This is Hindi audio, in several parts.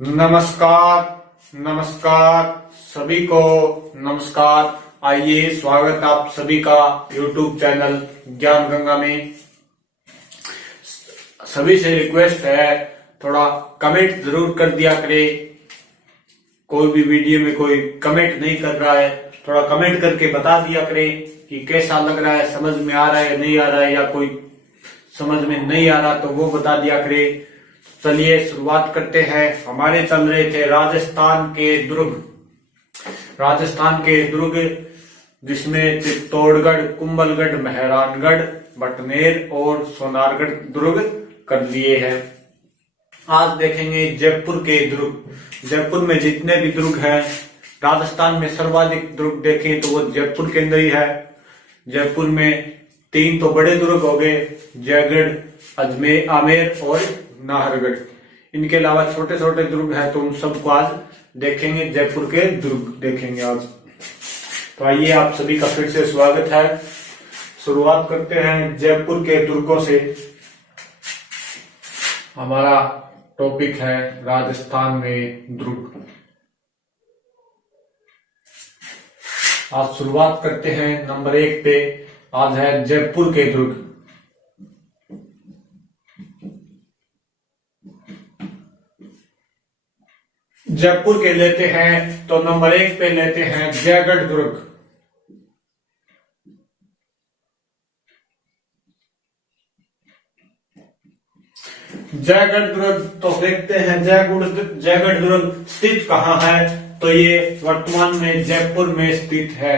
नमस्कार। नमस्कार सभी को। नमस्कार। आइए, स्वागत आप सभी का YouTube चैनल ज्ञान गंगा में। सभी से रिक्वेस्ट है, थोड़ा कमेंट जरूर कर दिया करें। कोई भी वीडियो में कोई कमेंट नहीं कर रहा है, थोड़ा कमेंट करके बता दिया करें कि कैसा लग रहा है, समझ में आ रहा है नहीं आ रहा है, या कोई समझ में नहीं आ रहा तो वो बता दिया करें। चलिए शुरुआत करते हैं। हमारे चल रहे थे राजस्थान के दुर्ग। राजस्थान के दुर्ग जिसमें चित्तौड़गढ़, कुंभलगढ़, मेहरानगढ़, बटनेर और सोनारगढ़ दुर्ग कर लिए हैं। आज देखेंगे जयपुर के दुर्ग। जयपुर में जितने भी दुर्ग हैं, राजस्थान में सर्वाधिक दुर्ग देखें तो वो जयपुर के अंदर ही है। जयपुर में 3 तो बड़े दुर्ग हो गए, जयगढ़, अजमेर, आमेर और नाहरगढ़। इनके अलावा छोटे छोटे दुर्ग हैं, तो उन सबको आज देखेंगे। जयपुर के दुर्ग देखेंगे आज। तो आइए, आप सभी का फिर से स्वागत है। शुरुआत करते हैं जयपुर के दुर्गों से। हमारा टॉपिक है राजस्थान में दुर्ग। आज शुरुआत करते हैं नंबर 1 पे। आज है जयपुर के दुर्ग। जयपुर के लेते हैं तो नंबर 1 पे लेते हैं जयगढ़ दुर्ग। जयगढ़ दुर्ग तो देखते हैं जयगढ़ दुर्ग स्थित कहाँ है, तो ये वर्तमान में जयपुर में स्थित है।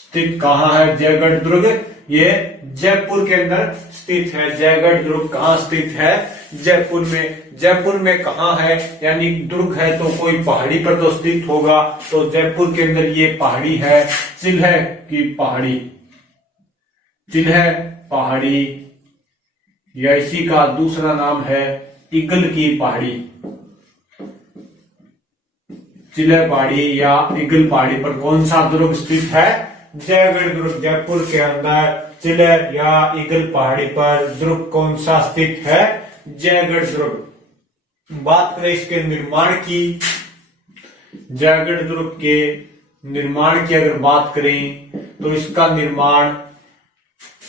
स्थित कहाँ है जयगढ़ दुर्ग? ये जयपुर के अंदर स्थित है। जयगढ़ दुर्ग कहाँ स्थित है? जयपुर में। जयपुर में कहाँ है? यानी दुर्ग है तो कोई पहाड़ी पर तो स्थित होगा, तो जयपुर के अंदर ये पहाड़ी है, चिल्ह की पहाड़ी। चिल्ह पहाड़ी या इसी का दूसरा नाम है ईगल की पहाड़ी। चिल्ह पहाड़ी या ईगल पहाड़ी पर कौन सा दुर्ग स्थित है? जयगढ़ दुर्ग। जयपुर के अंदर चिल्ह या ईगल पहाड़ी पर दुर्ग कौन सा स्थित है? जयगढ़ दुर्ग। बात करें इसके निर्माण की। जयगढ़ दुर्ग के निर्माण की अगर बात करें तो इसका निर्माण,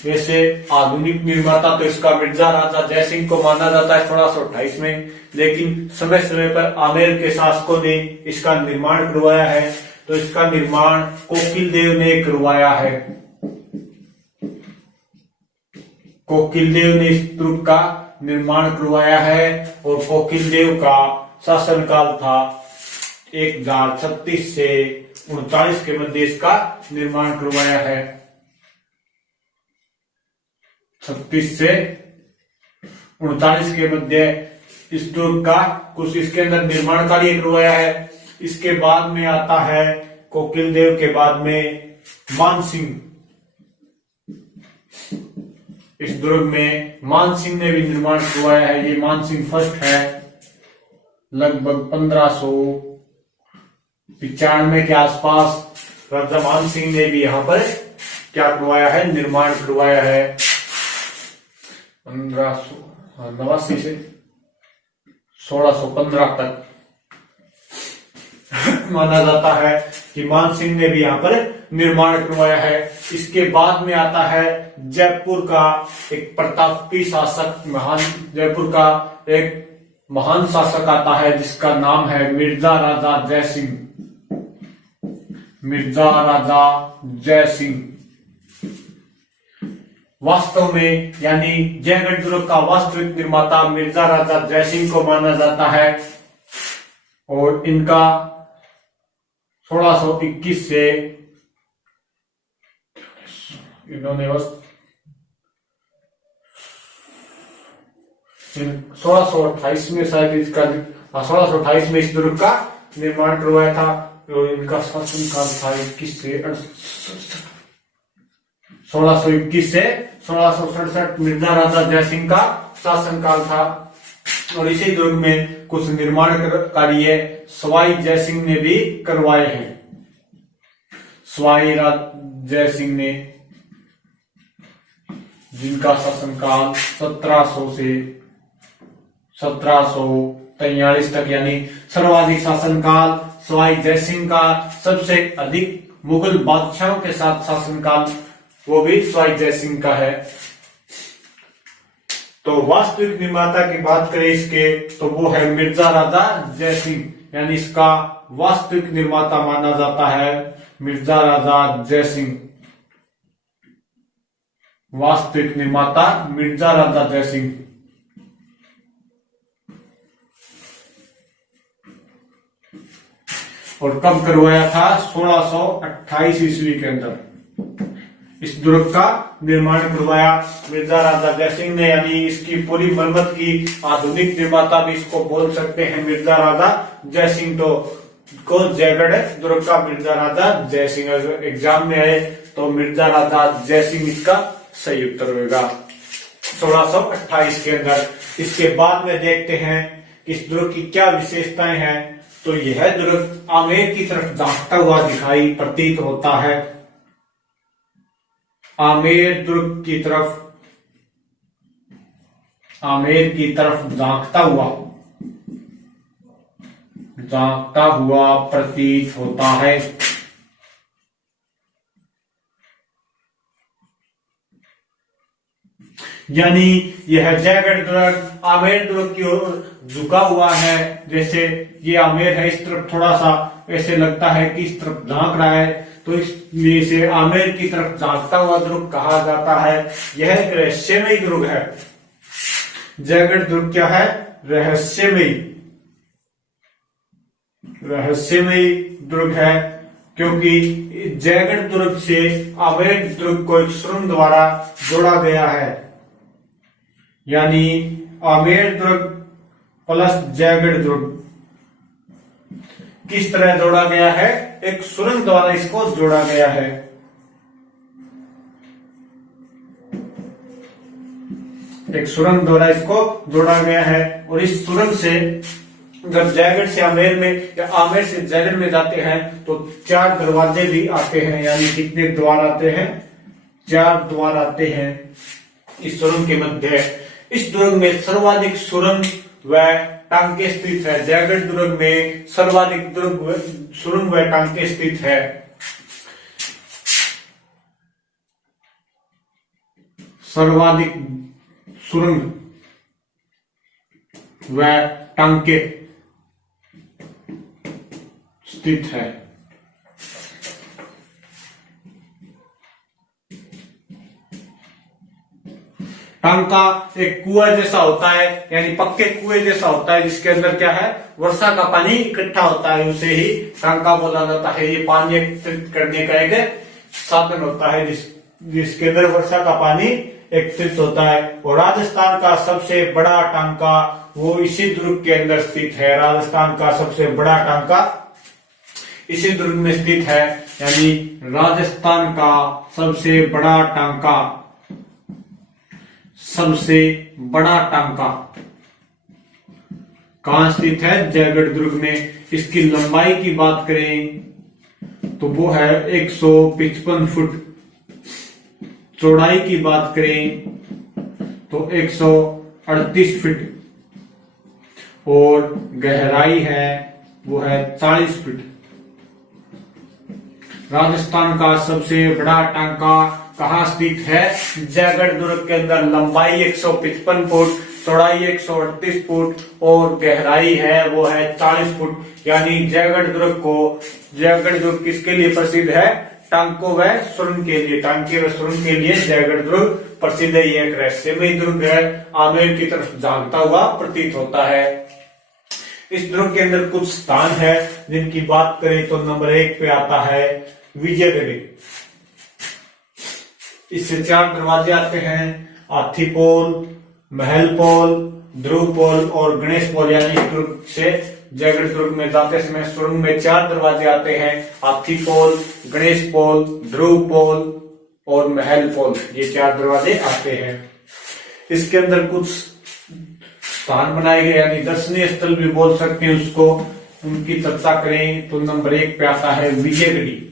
वैसे आधुनिक निर्माता तो इसका मिर्जा राजा जयसिंह को माना जाता है 1628 में, लेकिन समय समय पर आमेर के शासकों ने इसका निर्माण करवाया है। तो इसका निर्माण कोकिल देव ने करवाया है। कोकिल देव ने इस दुर्ग का निर्माण करवाया है और कोकिल देव का शासनकाल था 1036 से 39 के मध्य इसका निर्माण करवाया है। 36 से 39 के मध्य इस दुर्ग का कुछ इसके अंदर निर्माण कार्य करवाया है। इसके बाद में आता है, कोकिल देव के बाद में मानसिंह। इस दुर्ग में मानसिंह ने भी निर्माण करवाया है। ये मानसिंह फर्स्ट है। लगभग 1595 के आसपास राजा मानसिंह ने भी यहाँ पर क्या करवाया है? निर्माण करवाया है। 1589 से 1615 तक माना जाता है कि मानसिंह ने भी यहाँ पर निर्माण करवाया है। इसके बाद में आता है जयपुर का एक प्रतापी शासक, जयपुर का एक महान शासक आता है जिसका नाम है मिर्जा राजा जयसिंह। मिर्जा राजा जयसिंह वास्तव में, यानी जयगढ़ दुर्ग का वास्तविक निर्माता मिर्जा राजा जयसिंह को माना जाता है। और इनका 1621 से इन्होंने 1628 में शायद इसका 1628 में इस दुर्ग का निर्माण करवाया था। और इनका शासनकाल था 1621 से 1667। मिर्जा राजा जयसिंह का शासनकाल था। और इसी दुर्ग में कुछ निर्माण कार्य सवाई जयसिंह ने भी करवाए हैं। सवाई जयसिंह ने, जिनका शासनकाल 1700 से 1700 1943 तक, यानी सर्वाधिक शासनकाल सवाई जयसिंह का। सबसे अधिक मुगल बादशाहों के साथ शासनकाल वो भी सवाई जयसिंह का है। तो वास्तविक निर्माता की बात करें इसके, तो वो है मिर्जा राजा जयसिंह, यानी इसका वास्तविक निर्माता माना जाता है मिर्जा राजा जयसिंह। वास्तविक निर्माता मिर्जा राजा जयसिंह। और कब करवाया था? 1628 ईस्वी के अंदर इस दुर्ग का निर्माण करवाया मिर्जा राजा जयसिंह ने, यानी इसकी पूरी मरम्मत की आधुनिक निर्माता भी इसको बोल सकते हैं मिर्जा राजा जयसिंह। तो को जयगढ़ दुर्ग का मिर्जा राजा जयसिंह, अगर एग्जाम में आए तो मिर्जा राजा जयसिंह इसका सही उत्तर होगा 1628 के अंदर। इसके बाद में देखते हैं इस दुर्ग की क्या विशेषताएं हैं। तो यह दुर्ग आमेर की तरफ झांकता हुआ दिखाई प्रतीत होता है। आमेर दुर्ग की तरफ, आमेर की तरफ झांकता हुआ प्रतीत होता है। यानी यह जयगढ़ दुर्ग आमेर दुर्ग की ओर झुका हुआ है। जैसे ये आमेर है, इस तरफ थोड़ा सा ऐसे लगता है कि इस तरफ झांक रहा है, तो इसलिए इसे आमेर की तरफ झांकता हुआ दुर्ग कहा जाता है। यह एक रहस्यमयी दुर्ग है। जयगढ़ दुर्ग क्या है? रहस्यमयी दुर्ग है, क्योंकि जयगढ़ दुर्ग से आमेर दुर्ग को एक सुरंग द्वारा जोड़ा गया है। यानी आमेर दुर्ग प्लस जयगढ़ दुर्ग किस तरह जोड़ा गया है? एक सुरंग द्वारा इसको जोड़ा गया है। एक सुरंग द्वारा इसको जोड़ा गया है। और इस सुरंग से जब जयगढ़ से आमेर में या आमेर से जयगढ़ में जाते हैं तो 4 दरवाजे भी आते हैं। यानी कितने द्वार आते हैं? 4 द्वार आते हैं इस सुरंग के मध्य। इस दुर्ग में सर्वाधिक सुरंग व टांके स्थित है। जयगढ़ दुर्ग में सर्वाधिक सुरंग व टांके स्थित है। सर्वाधिक सुरंग व टांके स्थित है। टांका एक कुआं जैसा होता है, यानी पक्के कुएं जैसा होता है, जिसके अंदर क्या है? वर्षा का पानी इकट्ठा होता है, उसे ही टांका बोला जाता है। ये पानी एकत्रित करने का एक साधन होता है जिसके अंदर वर्षा का पानी एकत्रित होता है। और राजस्थान का सबसे बड़ा टांका वो इसी दुर्ग के अंदर स्थित है। राजस्थान का सबसे बड़ा टांका इसी दुर्ग में स्थित है। यानी राजस्थान का सबसे बड़ा टांका, सबसे बड़ा टांका कहां स्थित है? जयगढ़ दुर्ग में। इसकी लंबाई की बात करें तो वो है 155 फुट। चौड़ाई की बात करें तो 138 फीट। और गहराई है वो है 40 फीट। राजस्थान का सबसे बड़ा टांका कहाँ स्थित है? जयगढ़ दुर्ग के अंदर। लंबाई 155 फुट, चौड़ाई 138 फुट और गहराई है वो है 40 फुट। यानी जयगढ़ दुर्ग किसके लिए प्रसिद्ध है? टांकों व सुरंग के लिए। टांके व सुरंग के लिए जयगढ़ दुर्ग प्रसिद्ध है। यह एक रहस्यमयी दुर्ग है, आमेर की तरफ झांकता हुआ प्रतीत होता है। इस दुर्ग के अंदर कुछ स्थान है जिनकी बात करें तो नंबर 1 पे आता है विजयगढ़ी। इससे 4 दरवाजे आते हैं, हाथी पोल, महल पोल, ध्रुव पोल और गणेश पोल। यानी इस दुर्ग से जयगढ़ दुर्ग में जाते समय सुरंग में 4 दरवाजे आते हैं, हाथी पोल, गणेश पोल, ध्रुव पोल और महल पोल। ये 4 दरवाजे आते हैं। इसके अंदर कुछ स्थान बनाए गए, यानी दर्शनीय स्थल भी बोल सकते हैं उसको। उनकी चर्चा करें तो नंबर 1 पे आता है विजयगढ़ी।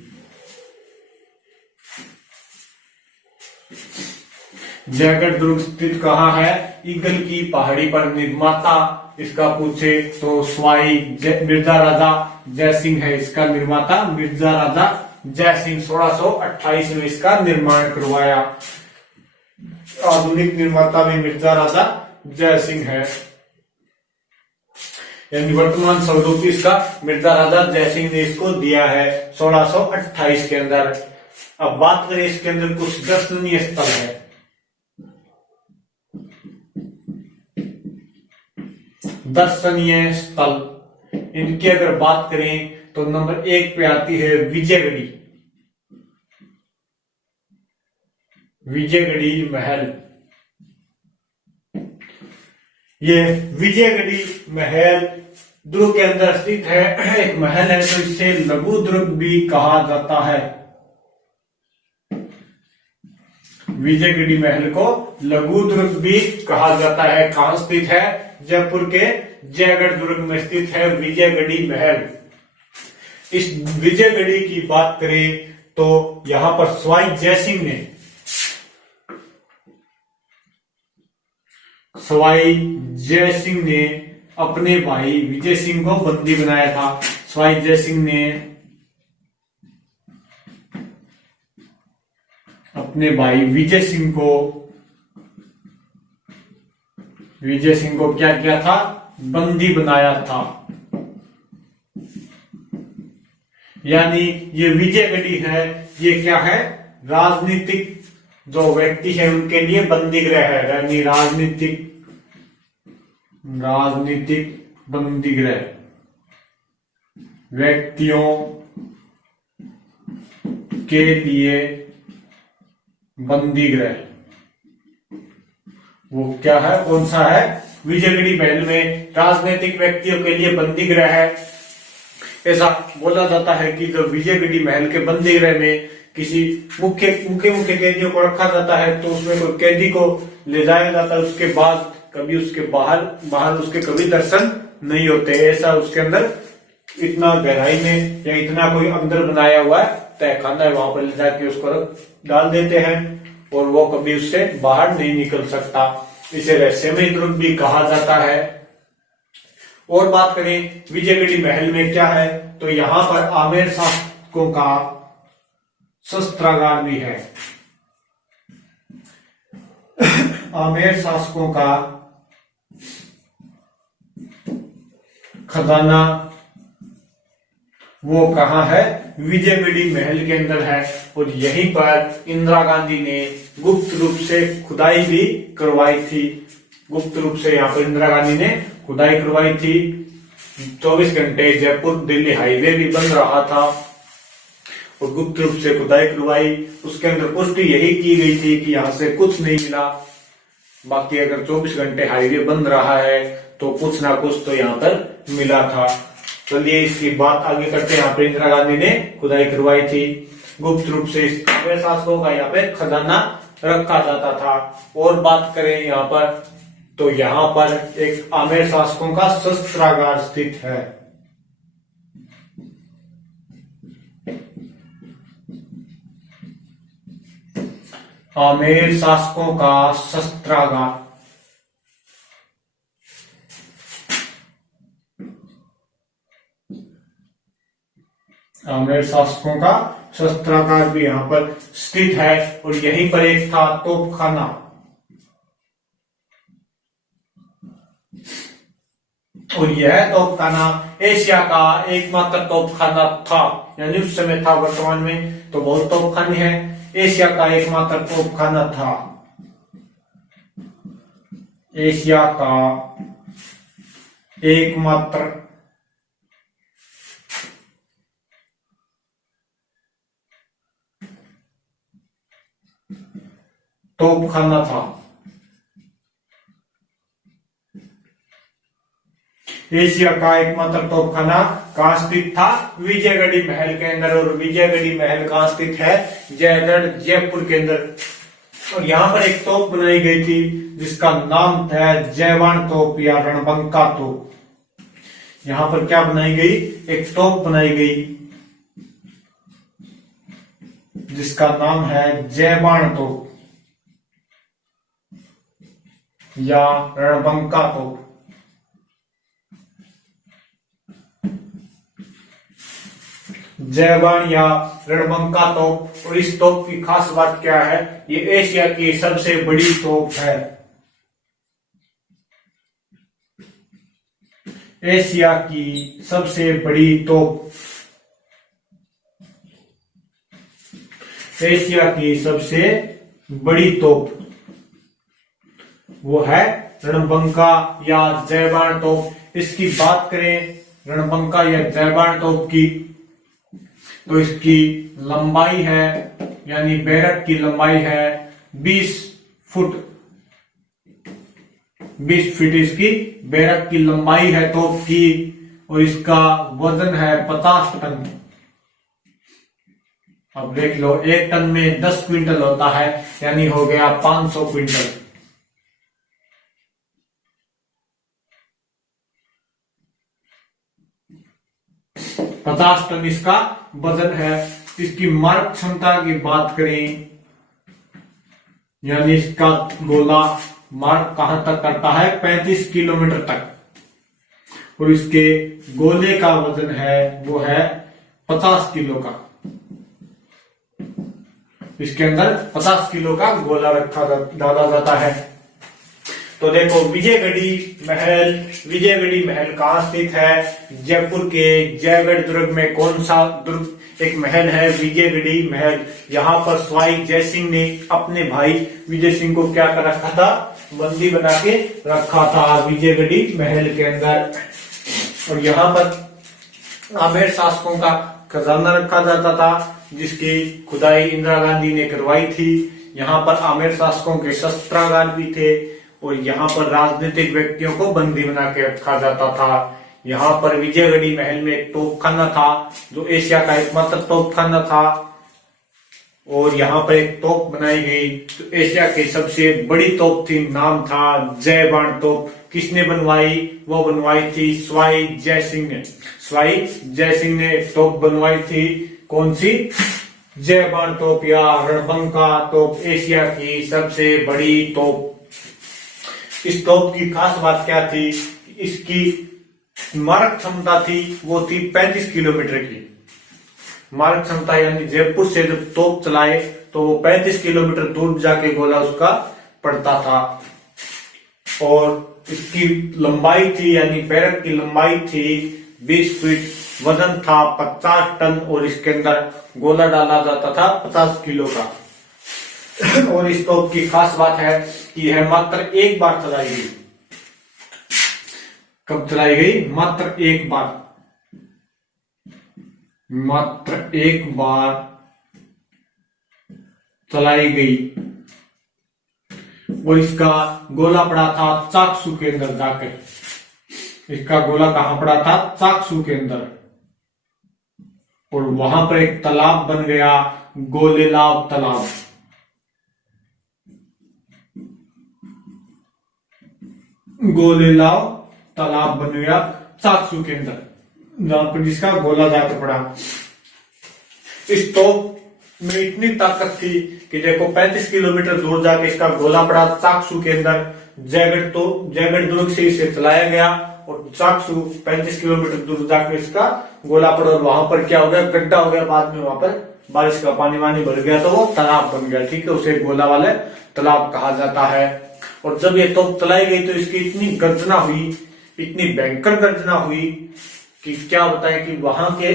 जयगढ़ दुर्ग स्थित कहाँ है? ईगल की पहाड़ी पर। निर्माता इसका पूछे तो सवाई मिर्जा राजा जय सिंह है इसका निर्माता। मिर्जा राजा जय सिंह 1628 में इसका निर्माण करवाया। आधुनिक निर्माता भी मिर्जा राजा जय सिंह है, यानी वर्तमान स्वरूप इसका मिर्जा राजा जय सिंह ने इसको दिया है 1628 के अंदर। अब बात करें इसके अंदर कुछ दर्शनीय स्थल है। दर्शनीय स्थल, इनकी अगर बात करें तो नंबर 1 पे आती है विजयगढ़ी। विजयगढ़ी महल, ये विजयगढ़ी महल दुर्ग के अंदर स्थित है। एक महल है तो इसे लघु दुर्ग भी कहा जाता है। विजयगढ़ी महल को लघु दुर्ग भी कहा जाता है। कहां स्थित है? जयपुर के जयगढ़ दुर्ग में स्थित है विजयगढ़ी महल। इस विजयगढ़ी की बात करें तो यहां पर सवाई जय सिंह ने अपने भाई विजय सिंह को बंदी बनाया था। सवाई जय सिंह ने अपने भाई विजय सिंह को क्या किया था? बंदी बनाया था। यानी ये विजयगढ़ी है, ये क्या है? राजनीतिक जो व्यक्ति है उनके लिए बंदी गृह है, यानी राजनीतिक बंदी गृह, व्यक्तियों के लिए बंदी गृह। वो क्या है, कौन सा है? विजयगढ़ी महल में राजनीतिक व्यक्तियों के लिए बंदी गृह है। ऐसा बोला जाता है कि जो विजयगढ़ी महल के बंदी गृह में किसी मुख्य कैदियों को रखा जाता है तो उसमें कोई कैदी को ले जाया जाता है, उसके बाद कभी उसके बाहर उसके कभी दर्शन नहीं होते। ऐसा उसके अंदर इतना गहराई में या इतना कोई अंदर बनाया हुआ है तहखाना है, वहां पर ले जाके उसको डाल देते हैं और वो कभी उससे बाहर नहीं निकल सकता। इसे रहस्यमय दुर्ग भी कहा जाता है। और बात करें विजयगढ़ी महल में क्या है तो यहां पर आमेर शासकों का शस्त्रागार भी है। आमेर शासकों का खजाना वो कहां है? विजयगढ़ी महल के अंदर है। और यहीं पर इंदिरा गांधी ने गुप्त रूप से खुदाई भी करवाई थी। गुप्त रूप से यहाँ पर इंदिरा गांधी ने खुदाई करवाई थी। 24 घंटे जयपुर दिल्ली हाईवे भी बन रहा था और गुप्त रूप से खुदाई करवाई। उसके अंदर पुष्टि यही की गई थी कि यहाँ से कुछ नहीं मिला। बाकी अगर 24 घंटे हाईवे बन रहा है तो कुछ ना कुछ तो यहाँ पर मिला था। चलिए इसकी बात आगे करते हैं। यहाँ पे इंदिरा गांधी ने खुदाई करवाई थी। गुप्त रूप से आमेर शासकों का यहाँ पे खजाना रखा जाता था। और बात करें यहाँ पर तो यहाँ पर एक आमेर शासकों का शस्त्रागार स्थित है। आमेर शासकों का शस्त्रागार, आमेर शासकों का शस्त्रागार भी यहाँ पर स्थित है। और यहीं पर एक था तोपखाना। और यह तोपखाना एशिया का एकमात्र तोपखाना था, यानी उस समय था, वर्तमान में तो बहुत तोपखाने हैं। एशिया का एकमात्र तोपखाना था। एशिया का एकमात्र तोपखाना था। एशिया का एकमात्र तोपखाना कहां स्थित था? विजयगढ़ी महल के अंदर। और विजयगढ़ी महल कहां स्थित है? जयगढ़ जयपुर के अंदर। और यहाँ पर एक तोप बनाई गई थी जिसका नाम था जयवान तोप या रणबंका तोप। यहाँ पर क्या बनाई गई? एक तोप बनाई गई जिसका नाम है जयवान तोप या रणबंका तोप। जयबान या रणबंका तोप। और इस तोप की खास बात क्या है, ये एशिया की सबसे बड़ी तोप है। एशिया की सबसे बड़ी तोप, एशिया की सबसे बड़ी तोप वो है रणबंका या जयबान तोप। इसकी बात करें रणबंका या जयबान तोप की, तो इसकी लंबाई है, यानी बैरक की लंबाई है 20 फुट। 20 फीट इसकी बैरक की लंबाई है तोप की। और इसका वजन है 50 टन। अब देख लो, 1 टन में 10 क्विंटल होता है, यानी हो गया 500 क्विंटल। पचास टन इसका वजन है। इसकी मारक क्षमता की बात करें, यानी इसका गोला मार्क कहां तक करता है, 35 किलोमीटर तक। और इसके गोले का वजन है वो है 50 किलो का। इसके अंदर 50 किलो का गोला डाला जाता है। तो देखो, विजयगढ़ी महल कहाँ स्थित है? जयपुर के जयगढ़ दुर्ग में। कौन सा दुर्ग? एक महल है विजयगढ़ी महल। यहाँ पर सवाई जयसिंह ने अपने भाई विजय सिंह को क्या कर रखा था? बंदी बना के रखा था विजयगढ़ी महल के अंदर। और यहाँ पर आमेर शासकों का खजाना रखा जाता था, जिसकी खुदाई इंदिरा गांधी ने करवाई थी। यहाँ पर आमेर शासकों के शस्त्रागार भी थे। और यहाँ पर राजनीतिक व्यक्तियों को बंदी बना के रखा जाता था। यहाँ पर विजयगढ़ी महल में एक तोपखाना था, जो एशिया का एकमात्र तोपखाना था। और यहाँ पर एक तोप बनाई गई, तो एशिया की सबसे बड़ी तोप थी, नाम था जयबान तोप। किसने बनवाई? वो बनवाई थी सवाई जयसिंह ने। सवाई जयसिंह ने तोप बनवाई थी। कौन सी? जयबान तोप या रणबंका तोप, एशिया की सबसे बड़ी तोप। इस तोप की खास बात क्या थी? इसकी मारक क्षमता थी वो थी 35 किलोमीटर की मारक क्षमता, यानी जयपुर से जब तोप चलाए तो वो 35 किलोमीटर दूर जाके गोला उसका पड़ता था। और इसकी लंबाई थी, यानी बैरक की लंबाई थी 20 फीट। वजन था 50 टन। और इसके अंदर गोला डाला जाता था 50 किलो का। और इस तोप की खास बात है कि यह मात्र एक बार चलाई गई। कब चलाई गई? मात्र एक बार। मात्र एक बार चलाई गई। और इसका गोला पड़ा था चाकसू के अंदर जाकर। इसका गोला कहां पड़ा था? चाकसू के अंदर। और वहां पर एक तालाब बन गया, गोलेलाव तालाब। गोलेलाव तालाब बन गया चाकसू के अंदर, जहां पर जिसका गोला जाकर पड़ा। इस तोप में इतनी ताकत थी कि देखो, 35 किलोमीटर दूर जाके इसका गोला पड़ा चाकसू के अंदर। जयगढ़ दुर्ग से इसे चलाया गया और चाकसू 35 किलोमीटर दूर जाकर इसका गोला पड़ा। और वहां पर क्या हो गया? गड्ढा हो गया। बाद में वहां पर बारिश का पानी वानी भर गया, तो वो तालाब बन गया। ठीक है, उसे गोला वाले तालाब कहा जाता है। और जब ये तोप चलाई गई तो इसकी इतनी गर्जना हुई, इतनी भयंकर गर्जना हुई कि क्या बताएं कि वहां के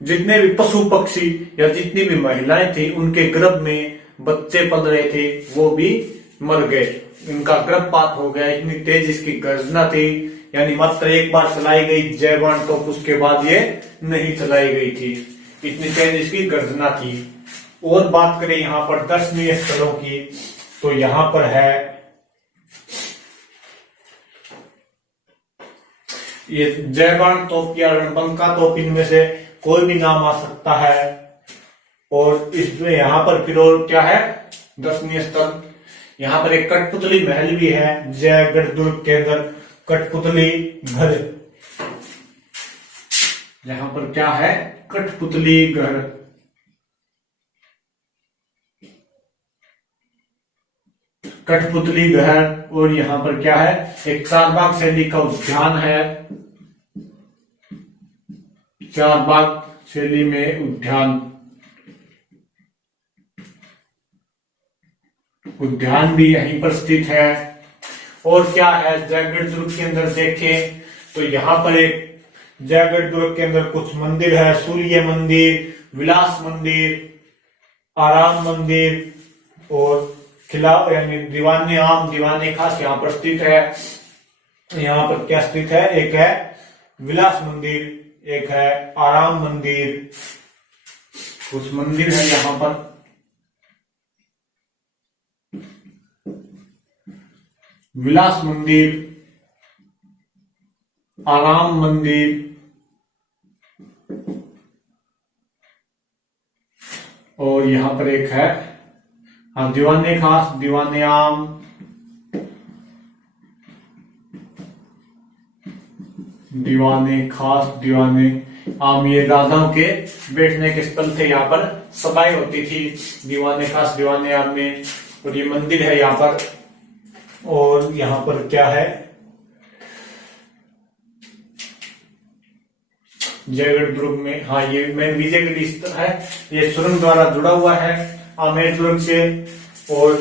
जितने भी पशु पक्षी या जितनी भी महिलाएं थी, उनके गर्भ में बच्चे पल रहे थे, वो भी मर गए। इनका गर्भपात हो गया, इतनी तेज इसकी गर्जना थी। यानी मात्र एक बार चलाई गई जयबान तोप, उसके बाद ये नहीं चलाई गई थी। इतनी तेज इसकी गर्जना थी। और बात करें यहाँ पर दर्शनीय स्थलों की, तो यहाँ पर है ये जयबान तोप या रणबंका तोप, इनमें से कोई भी नाम आ सकता है। और इसमें यहाँ पर फिर और क्या है दर्शनीय स्थल? यहाँ पर एक कठपुतली महल भी है जयगढ़ दुर्ग के अंदर, कठपुतली घर। यहाँ पर क्या है? कठपुतली घर। कठपुतली घर। और यहाँ पर क्या है? एक चारबाग शैली का उद्यान है। चारबाग शैली में उद्यान भी यहीं पर स्थित है। और क्या है जयगढ़ दुर्ग के अंदर देखें तो यहाँ पर एक जयगढ़ दुर्ग के अंदर कुछ मंदिर है, सूर्य मंदिर, विलास मंदिर, आराम मंदिर और किला यानी दीवाने आम दीवाने खास यहाँ पर स्थित है। यहाँ पर क्या स्थित है, एक है विलास मंदिर, एक है आराम मंदिर, कुछ मंदिर है यहाँ पर। विलास मंदिर, आराम मंदिर और यहाँ पर एक है दीवाने खास, दीवाने आम, दीवाने खास, दीवाने आम, ये राजाओं के बैठने के स्थल थे, यहाँ पर सभाएं होती थी दीवाने खास दीवाने आम में। और ये मंदिर है यहाँ पर। और यहाँ पर क्या है, जयगढ़ दुर्ग में, हाँ ये मेन विजयगढ़ी स्थल है, ये सुरंग द्वारा जुड़ा हुआ है आमेर दुर्ग से और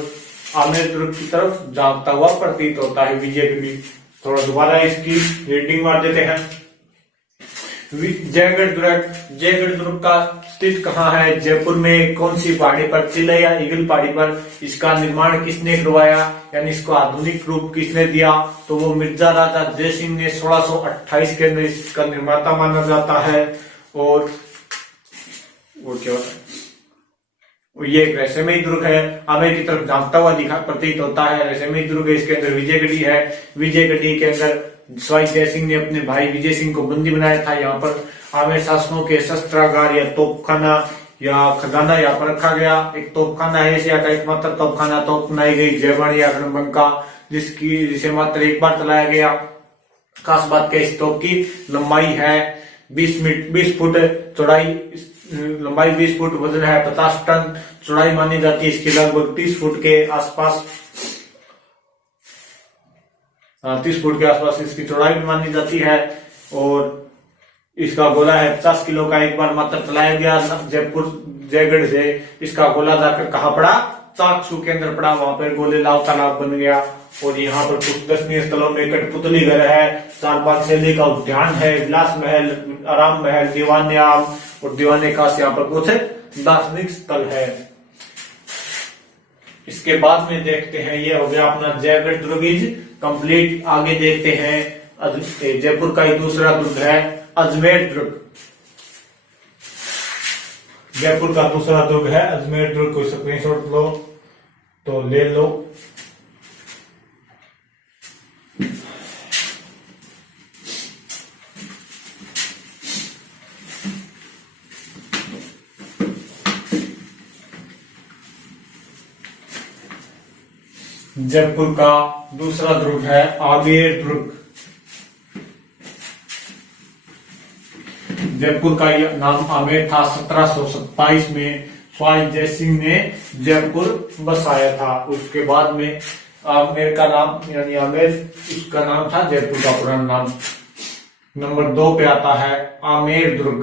आमेर दुर्ग की तरफ जाता हुआ प्रतीत होता है विजयगढ़ी। थोड़ा दोबारा इसकी रीडिंग मार देते हैं। जयगढ़ दुर्ग का स्थित कहाँ है, जयपुर में कौन सी पहाड़ी पर, चिल्ला या ईगल पहाड़ी पर। इसका निर्माण किसने करवाया यानी इसको आधुनिक रूप किसने दिया, तो वो मिर्जा राजा जय सिंह ने 1628 के अंदर इसका निर्माता माना जाता है। और क्या ये एक रहस्यमयी दुर्ग है, आमेर की तरफ झांकता हुआ प्रतीत होता है, रहस्यमयी दुर्ग है। इसके अंदर विजयगढ़ी है, विजयगढ़ी के अंदर सवाई जय सिंह ने अपने भाई विजय सिंह को बंदी बनाया था। यहाँ पर आमेर शासकों के शस्त्रागार या तोपखाना या खजाना यहाँ पर रखा गया। एक तोपखाना है, एशिया का एकमात्र तोपखाना तोप बनाई गई जयवाणी रणबंका, जिसे मात्र एक बार चलाया गया। खास बात क्या, इस तोप की लंबाई है 20 फुट, चौड़ाई लंबाई 20 फुट, वजन है 50 टन, चौड़ाई मानी जाती है इसकी लगभग 30 फुट के आसपास, 30 फुट के आसपास इसकी चौड़ाई भी मानी जाती है। और इसका गोला है 50 किलो का, एक बार मात्र चलाया गया जयगढ़ से। इसका गोला जाकर कहाँ पड़ा, चाकसू के अंदर पड़ा, वहां पर गोले लाव तालाब बन गया। और यहाँ पर कुछ दर्शनीय स्थलों में कठपुतली घर है, चारबाग शैली का उद्यान है, विलास महल, आराम महल, दीवाने आम और दीवाने खास यहाँ पर कुछ दार्शनिक स्थल है। इसके बाद में देखते हैं, ये हो गया अपना जयगढ़ दुर्ग इज कंप्लीट। आगे देखते हैं जयपुर का ही दूसरा दुर्ग है अजमेर दुर्ग। जयपुर का दूसरा दुर्ग है अजमेर दुर्ग, कोई स्क्रीनशॉट लो तो ले लो। जयपुर का दूसरा दुर्ग है आमेर दुर्ग। जयपुर का यह नाम आमेर था। 1727 में सवाई जय सिंह ने जयपुर बसाया था। उसके बाद में आमेर का नाम यानी आमेर इसका नाम था, जयपुर का पुराना नाम। नंबर 2 पे आता है आमेर दुर्ग।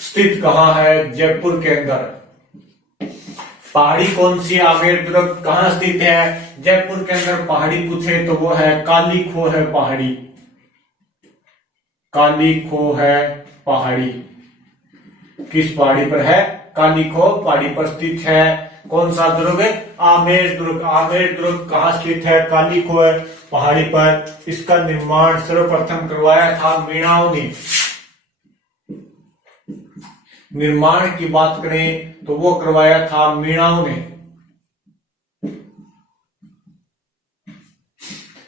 स्थित कहाँ है, जयपुर के अंदर। पहाड़ी कौन सी, आमेर दुर्ग कहाँ स्थित है, जयपुर के अंदर। पहाड़ी पूछे तो वो है काली खो है पहाड़ी, काली खो है पहाड़ी। किस पहाड़ी पर है, काली खो पहाड़ी पर स्थित है। कौन सा दुर्ग है, आमेर दुर्ग। आमेर दुर्ग कहाँ स्थित है, काली खो है पहाड़ी पर। इसका निर्माण सर्वप्रथम करवाया था मीणाओं ने। निर्माण की बात करें तो वो करवाया था मीणाओं ने।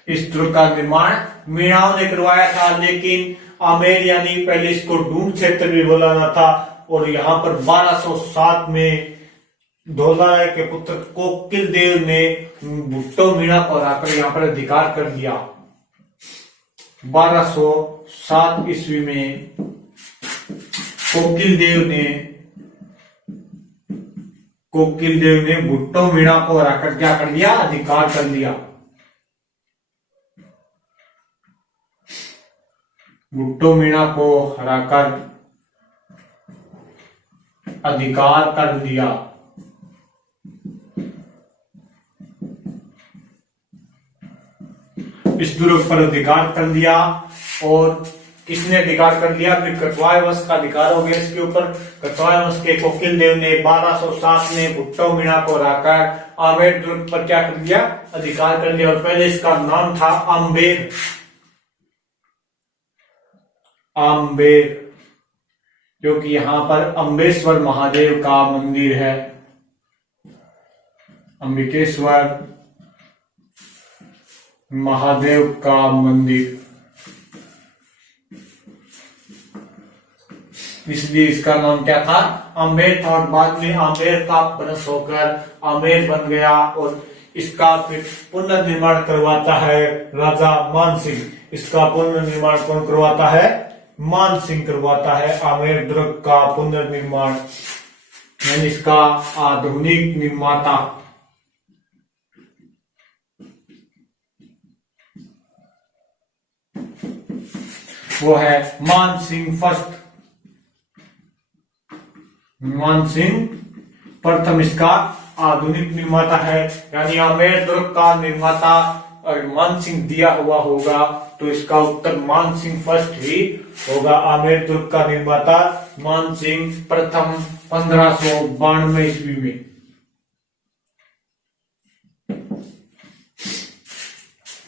इस दुर्ग का निर्माण मीणाओं ने करवाया था। लेकिन आमेर यानी पहले इसको ढूंढ क्षेत्र भी बोला जाता था। और यहाँ पर 1207 में धौलाराय के पुत्र कोकिल देव ने भुट्टो मीणा को हराकर यहाँ पर अधिकार कर दिया। 1207 ईस्वी में कोकिल देव ने भुट्टो मीणा को हराकर क्या कर दिया, अधिकार कर लिया। भुट्टो मीणा को हराकर अधिकार कर लिया। इस दुर्ग पर अधिकार कर लिया। और किसने अधिकार कर लिया? फिर कछवाए वंश का अधिकार हो गया इसके ऊपर। कछवाए वंश के कोकिल देव ने 1207 में भुट्टो मीणा को हराकर आमेर दुर्ग पर क्या कर लिया? अधिकार कर लिया। और पहले इसका नाम था आम्बेर। आम्बेर, क्योंकि यहां पर अम्बेश्वर महादेव का मंदिर है। अंबिकेश्वर महादेव का मंदिर, इसलिए इसका नाम क्या था? आम्बेर था। और बाद में आम्बेर का अपभ्रंश होकर आमेर बन गया। और इसका फिर पुनर्निर्माण करवाता है राजा मानसिंह। इसका पुनर्निर्माण कौन करवाता है? मानसिंह करवाता है आमेर दुर्ग का पुनर्निर्माण, यानी इसका आधुनिक निर्माता। वो है मानसिंह फर्स्ट। मानसिंह प्रथम इसका आधुनिक निर्माता है। यानी आमेर दुर्ग का निर्माता और मानसिंह दिया हुआ होगा तो इसका उत्तर मानसिंह फर्स्ट ही होगा। आमेर दुर्ग का निर्माता मानसिंह प्रथम 1592 ईस्वी में।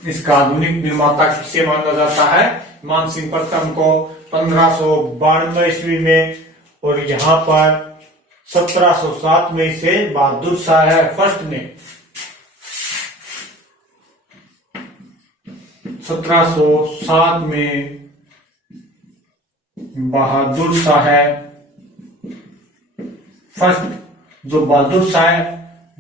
इसका आधुनिक निर्माता किसे माना जाता है? मानसिंह प्रथम को 1592 ईस्वी में। और यहाँ पर 1707 में से बहादुर शाह फर्स्ट ने 1707 में बहादुर शाह फर्स्ट, जो बहादुर शाह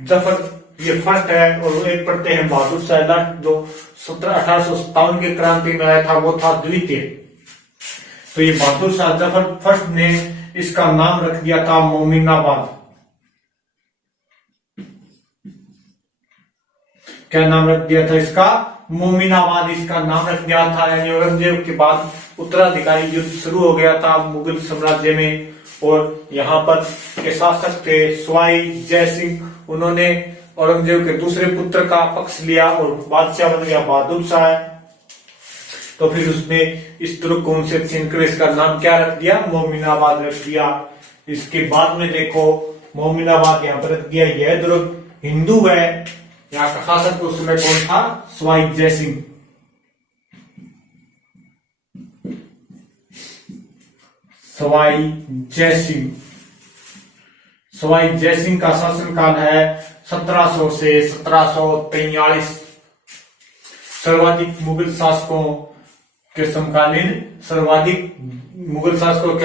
जफर ये फर्स्ट है। और एक पढ़ते हैं बहादुर शाह लास्ट, जो 1857 की क्रांति में आया था, वो था द्वितीय। तो ये बहादुर शाह जफर फर्स्ट ने इसका नाम रख दिया था मोमिनाबाद। क्या नाम रख दिया था इसका? मोमिनाबाद इसका नाम रख दिया था। यानी औरंगजेब के बाद उत्तराधिकारी युद्ध शुरू हो गया था मुगल साम्राज्य में। और यहाँ पर के शासक थे सवाई जय सिंह। उन्होंने औरंगजेब के दूसरे पुत्र का पक्ष लिया और बादशाह बन गया बहादुर शाह। तो फिर उसने इस दुर्ग को उनसे छीन कर इसका नाम क्या रख दिया? मोमिनाबाद रख दिया। इसके बाद में देखो मोमिनाबाद यहाँ पर रख दिया। यह दुर्ग हिंदू है। यहाँ का शासक उस समय कौन था? सवाई जय सिंह। सवाई जय सिंह। सवाई जय सिंह का शासनकाल है 1700 से 1743। सर्वाधिक मुगल शासकों के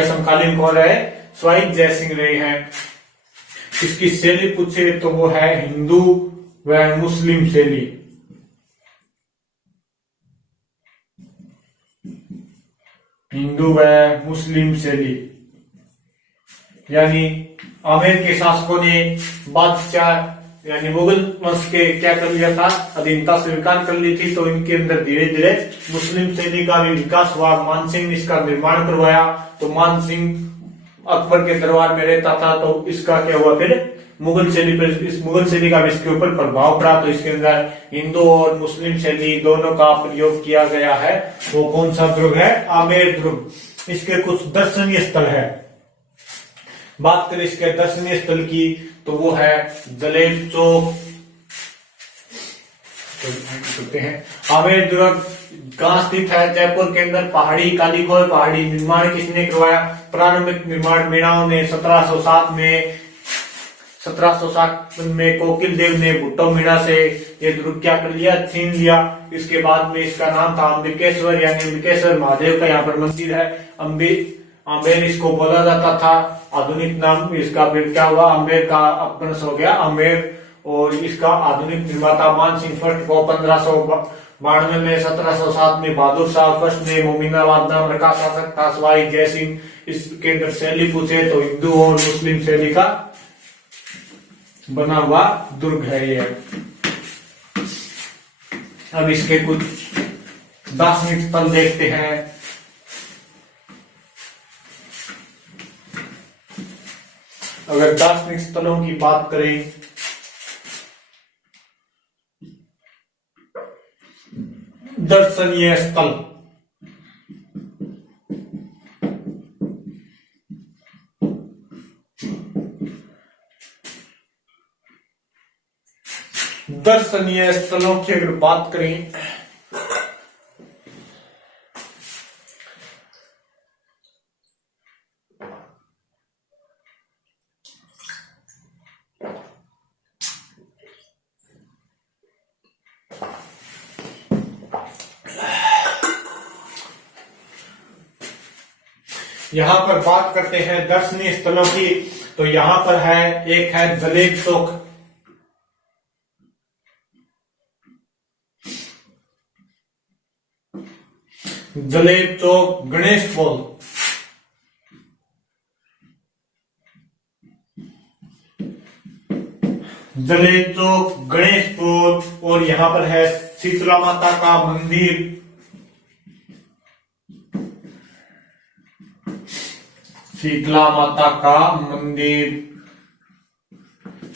समकालीन कौन रहे? सवाई जय सिंह रहे हैं। इसकी शैली पूछे तो वो है हिंदू व मुस्लिम शैली। हिंदू व मुस्लिम शैली, यानी आमेर के शासकों ने बादशाह यानी मुगल वंश के क्या कर लिया था? अधीनता स्वीकार कर ली थी। तो इनके अंदर धीरे धीरे मुस्लिम शैली का भी विकास हुआ। मानसिंह ने इसका निर्माण करवाया। तो मानसिंह अकबर के दरबार में रहता था। तो इसका क्या हुआ? फिर मुगल शैली पर, इस मुगल शैली का भी इसके ऊपर प्रभाव पड़ा। तो इसके अंदर हिंदू और मुस्लिम शैली दोनों का प्रयोग किया गया है। वो कौन सा दुर्ग है? आमेर दुर्ग। इसके कुछ दर्शनीय स्थल है। बात करें इसके दर्शनीय स्थल की तो वो है जलेब चौक। तो हैं आमेर दुर्ग कहाँ स्थित है? जयपुर के अंदर। पहाड़ी कालीखोर पहाड़ी निर्माण किसने करवाया? प्रारंभिक निर्माण मीणाओं ने 1707 में कोकिल देव ने भुट्टो मीणा से ये दुर्ग क्या कर लिया? छीन लिया। इसके बाद में इसका नाम था अंबिकेश्वर, यानी अंबिकेश्वर महादेव का यहाँ पर मंदिर है। आम्बेर इसको बोला जाता था। आधुनिक नाम इसका फिर क्या हुआ? आम्बेर का अपभ्रंश हो गया आम्बेर। और इसका आधुनिक निर्माता मानसिंह फर्स्ट को 1592 में 1707 में बहादुर शाह फर्स्ट ने मोमिनाबाद नाम रखा। शासक था सवाई जय सिंह। इसके अंदर शैली पूछे तो हिंदू और मुस्लिम शैली का बना हुआ दुर्ग है ये। अब इसके कुछ दार्शनिक स्थल देखते हैं। अगर दार्शनिक स्थलों की बात करें, दर्शनीय स्थल, दर्शनीय स्थलों की अगर बात करें, यहां पर बात करते हैं दर्शनीय स्थलों की, तो यहां पर है, एक है जलेब चौक, जलेब चौक, गणेश पोल, जलेब चौक, गणेश पोल, और यहां पर है शीतला माता का मंदिर, शीतला माता का मंदिर,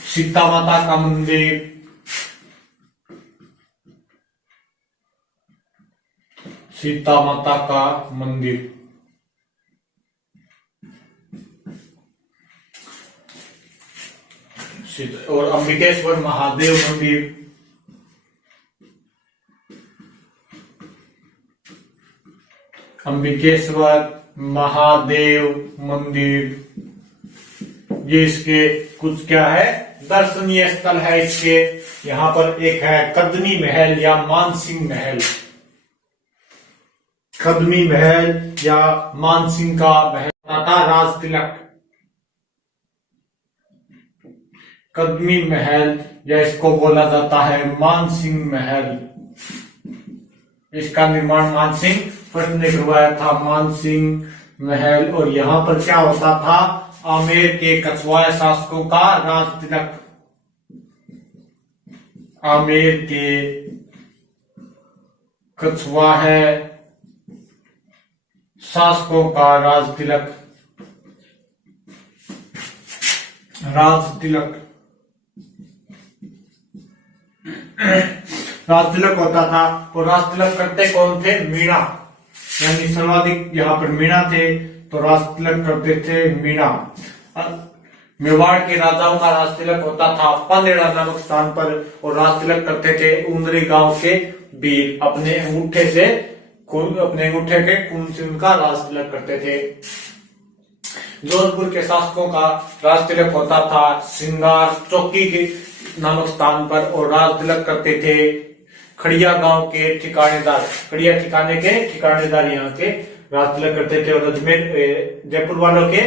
सीता माता का मंदिर, सीता माता का मंदिर, और अंबिकेश्वर महादेव मंदिर, अंबिकेश्वर महादेव मंदिर, ये इसके कुछ क्या है, दर्शनीय स्थल है इसके। यहां पर एक है कदमी महल या मानसिंह महल, कदमी महल या मानसिंह का महल, राज तिलक, कदमी महल या इसको बोला जाता है मानसिंह महल। इसका निर्माण मानसिंह फर्स्ट ने करवाया था, मानसिंह महल। और यहाँ पर क्या होता था, आमेर के कछवाए शासकों का राज तिलक, आमेर के कछवाहे शासकों का राज तिलक, राज तिलक, राज तिलक होता था। और राज तिलक करते कौन थे, मीणा, यानी सर्वाधिक यहाँ पर मीणा थे, तो राज तिलक करते थे मीणा। मेवाड़ के राजाओं का राज तिलक होता था पांदेड़ा नामक स्थान पर, और राज तिलक करते थे उंदरी गांव के वीर, अपने अंगूठे से, अपने अंगूठे के खून से उनका राज तिलक करते थे। जोधपुर के शासकों का राज तिलक होता था श्रृंगार चौकी के नामक स्थान पर, और राज तिलक करते थे खड़िया गांव के ठिकानेदार, खड़िया ठिकाने के ठिकानेदार यहाँ के राज तिलक करते थे। और अजमेर जयपुर वालों के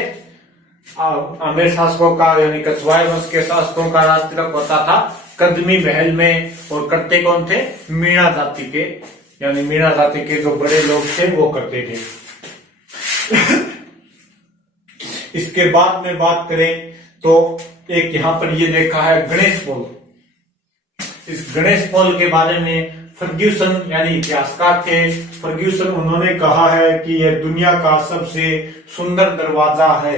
आमेर शासकों का यानी कछवाए वंश के शासकों का राज तिलक होता था कदमी महल में, और करते कौन थे, मीणा जाति के, यानी मीणा जाति के जो बड़े लोग थे वो करते थे। इसके बाद में बात करें तो एक यहाँ पर ये देखा है गणेश पोल। इस गणेश पोल के बारे में फर्ग्यूसन यानी इतिहासकार थे, फर्ग्यूसन, उन्होंने कहा है कि यह दुनिया का सबसे सुंदर दरवाजा है।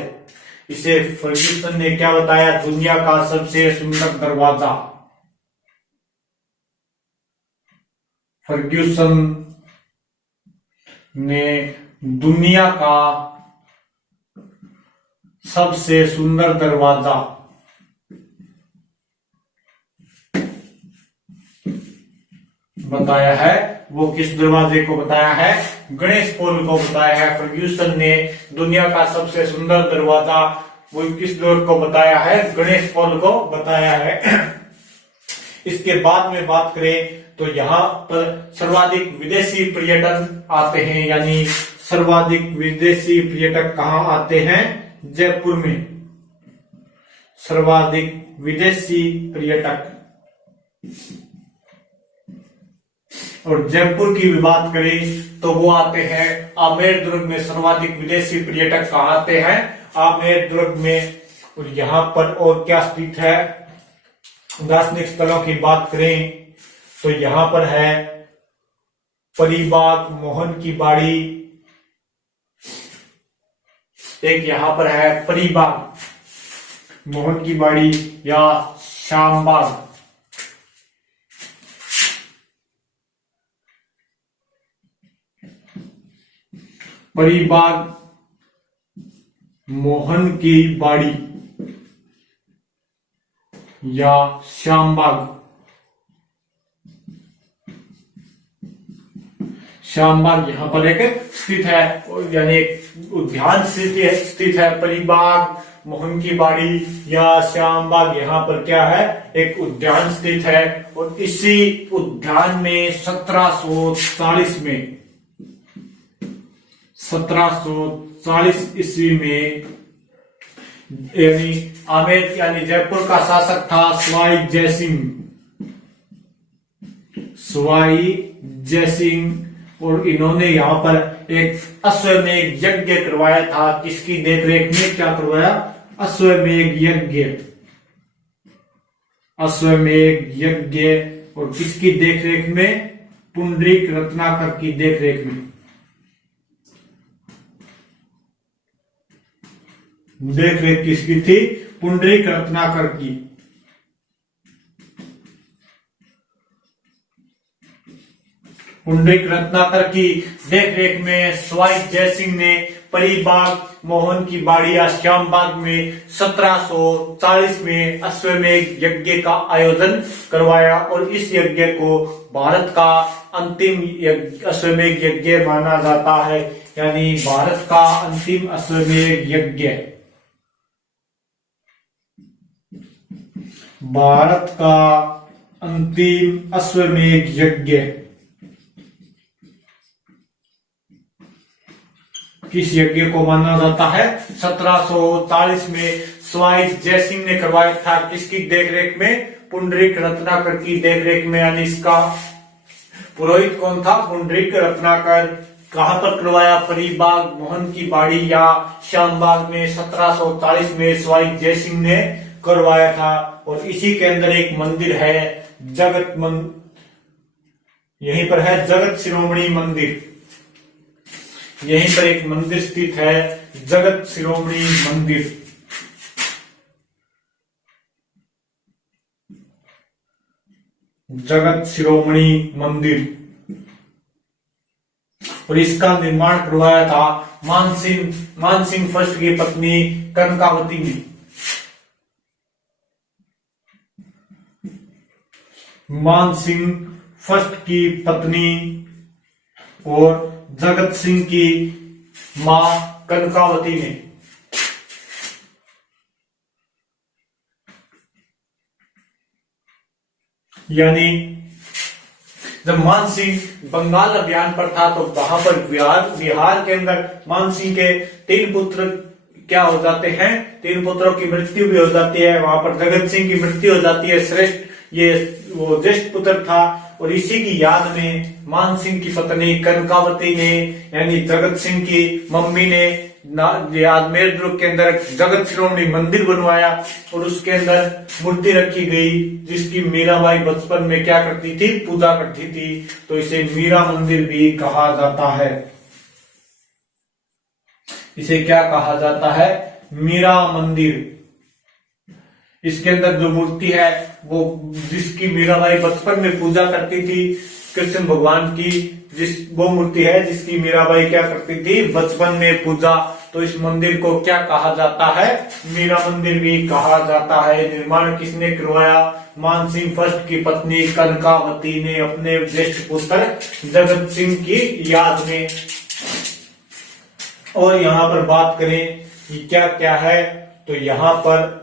इसे फर्ग्यूसन ने क्या बताया, दुनिया का सबसे सुंदर दरवाजा। फर्ग्यूसन ने दुनिया का सबसे सुंदर दरवाजा बताया है। वो किस दरवाजे को बताया है, गणेश पोल को बताया है। फर्ग्यूसन ने दुनिया का सबसे सुंदर दरवाजा वो किस दौर को बताया है, गणेश पोल को बताया है। इसके बाद में बात करें तो यहाँ पर सर्वाधिक विदेशी पर्यटन आते हैं, यानी सर्वाधिक विदेशी पर्यटक कहाँ आते हैं, जयपुर में। सर्वाधिक विदेशी पर्यटक, और जयपुर की भी बात करें तो वो आते हैं आमेर दुर्ग में। सर्वाधिक विदेशी पर्यटक कहाँ आते हैं, आमेर दुर्ग में। और यहाँ पर और क्या स्थित है, दार्शनिक स्थलों की बात करें तो यहाँ पर है परीबाग मोहन की बाड़ी, एक यहाँ पर है परीबाग, मोहन की बाड़ी या श्यामबाग। परी बाग, मोहन की बाड़ी या श्यामबाग। श्यामबाग यहाँ पर एक स्थित है, यानी एक उद्यान स्थित है। परीबाग, मोहन की बाड़ी या श्यामबाग यहाँ पर क्या है, एक उद्यान स्थित है। और इसी उद्यान में 1740 ईस्वी में यानी आमेर यानी जयपुर का शासक था सवाई जयसिंह, और इन्होंने यहाँ पर एक अश्वमेध यज्ञ करवाया था। किसकी देखरेख में क्या करवाया, अश्वमेध यज्ञ। और किसकी देखरेख में, पुंडरीक रत्नाकर की देखरेख में। देखरेख किसकी थी, पुंडरीक रत्नाकर की। पुंडरीक रत्नाकर की देखरेख में सवाई जयसिंह ने परीबाग, मोहन की बाड़ी या श्यामबाग में 1740 में अश्वमेध यज्ञ का आयोजन करवाया। और इस यज्ञ को भारत का अंतिम अश्वमेध यज्ञ माना जाता है, यानी भारत का अंतिम अश्वमेध यज्ञ। भारत का अंतिम अश्वमेध यज्ञ किस यज्ञ को माना जाता है, 1740 में सवाई जयसिंह ने करवाया था। किसकी देखरेख में, पुंडरीक रत्नाकर की देखरेख में, यानी इसका पुरोहित कौन था, पुंडरीक रत्नाकर। कहां पर करवाया, परीबाग, मोहन की बाड़ी या श्यामबाग में 1740 में सवाई जयसिंह ने करवाया था। और इसी के अंदर एक मंदिर है, यहीं पर है जगत शिरोमणि मंदिर। यहीं पर एक मंदिर स्थित है, जगत शिरोमणि मंदिर। जगत शिरोमणि मंदिर। और इसका निर्माण करवाया था मानसिंह फर्स्ट की पत्नी कनकावती ने। मानसिंह फर्स्ट की पत्नी और जगत सिंह की मां कनकावती ने। यानी जब मानसिंह बंगाल अभियान पर था तो वहां पर बिहार के अंदर मानसिंह के 3 पुत्र क्या हो जाते हैं, 3 पुत्रों की मृत्यु भी हो जाती है। वहां पर जगत सिंह की मृत्यु हो जाती है, वो ज्येष्ठ पुत्र था। और इसी की याद में मानसिंह की पत्नी कनकावती ने, यानी जगत सिंह की मम्मी ने आजमेर दुर्ग के अंदर जगत शिरोमणि मंदिर बनवाया। और उसके अंदर मूर्ति रखी गई जिसकी मीराबाई बचपन में क्या करती थी, पूजा करती थी। तो इसे मीरा मंदिर भी कहा जाता है। इसे क्या कहा जाता है, मीरा मंदिर। इसके अंदर जो मूर्ति है वो जिसकी मीराबाई बचपन में पूजा करती थी, कृष्ण भगवान की वो मूर्ति है जिसकी मीराबाई क्या करती थी, बचपन में पूजा। तो इस मंदिर को क्या कहा जाता है, मीरा मंदिर भी कहा जाता है। निर्माण किसने करवाया, मानसिंह फर्स्ट की पत्नी कनकावती ने अपने ज्येष्ठ पुत्र जगत सिंह की याद में। और यहाँ पर बात करें कि क्या क्या है, तो यहाँ पर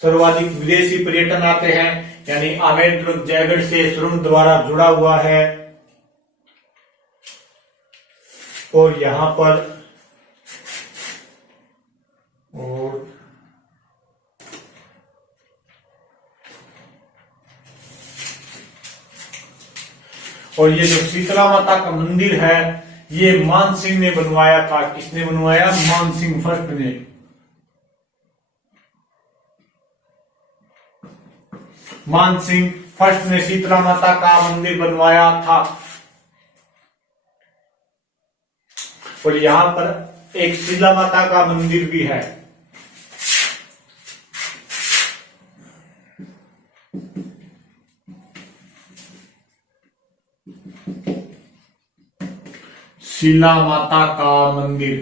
सर्वाधिक विदेशी पर्यटन आते हैं, यानी आमेर दुर्ग जयगढ़ से सुरंग द्वारा जुड़ा हुआ है। और यहां पर और ये जो शीतला माता का मंदिर है ये मानसिंह ने बनवाया था। किसने बनवाया, मानसिंह फर्स्ट ने। मानसिंह फर्स्ट ने शीतला माता का मंदिर बनवाया था। और यहां पर एक शीतला माता का मंदिर भी है। शिला माता का मंदिर।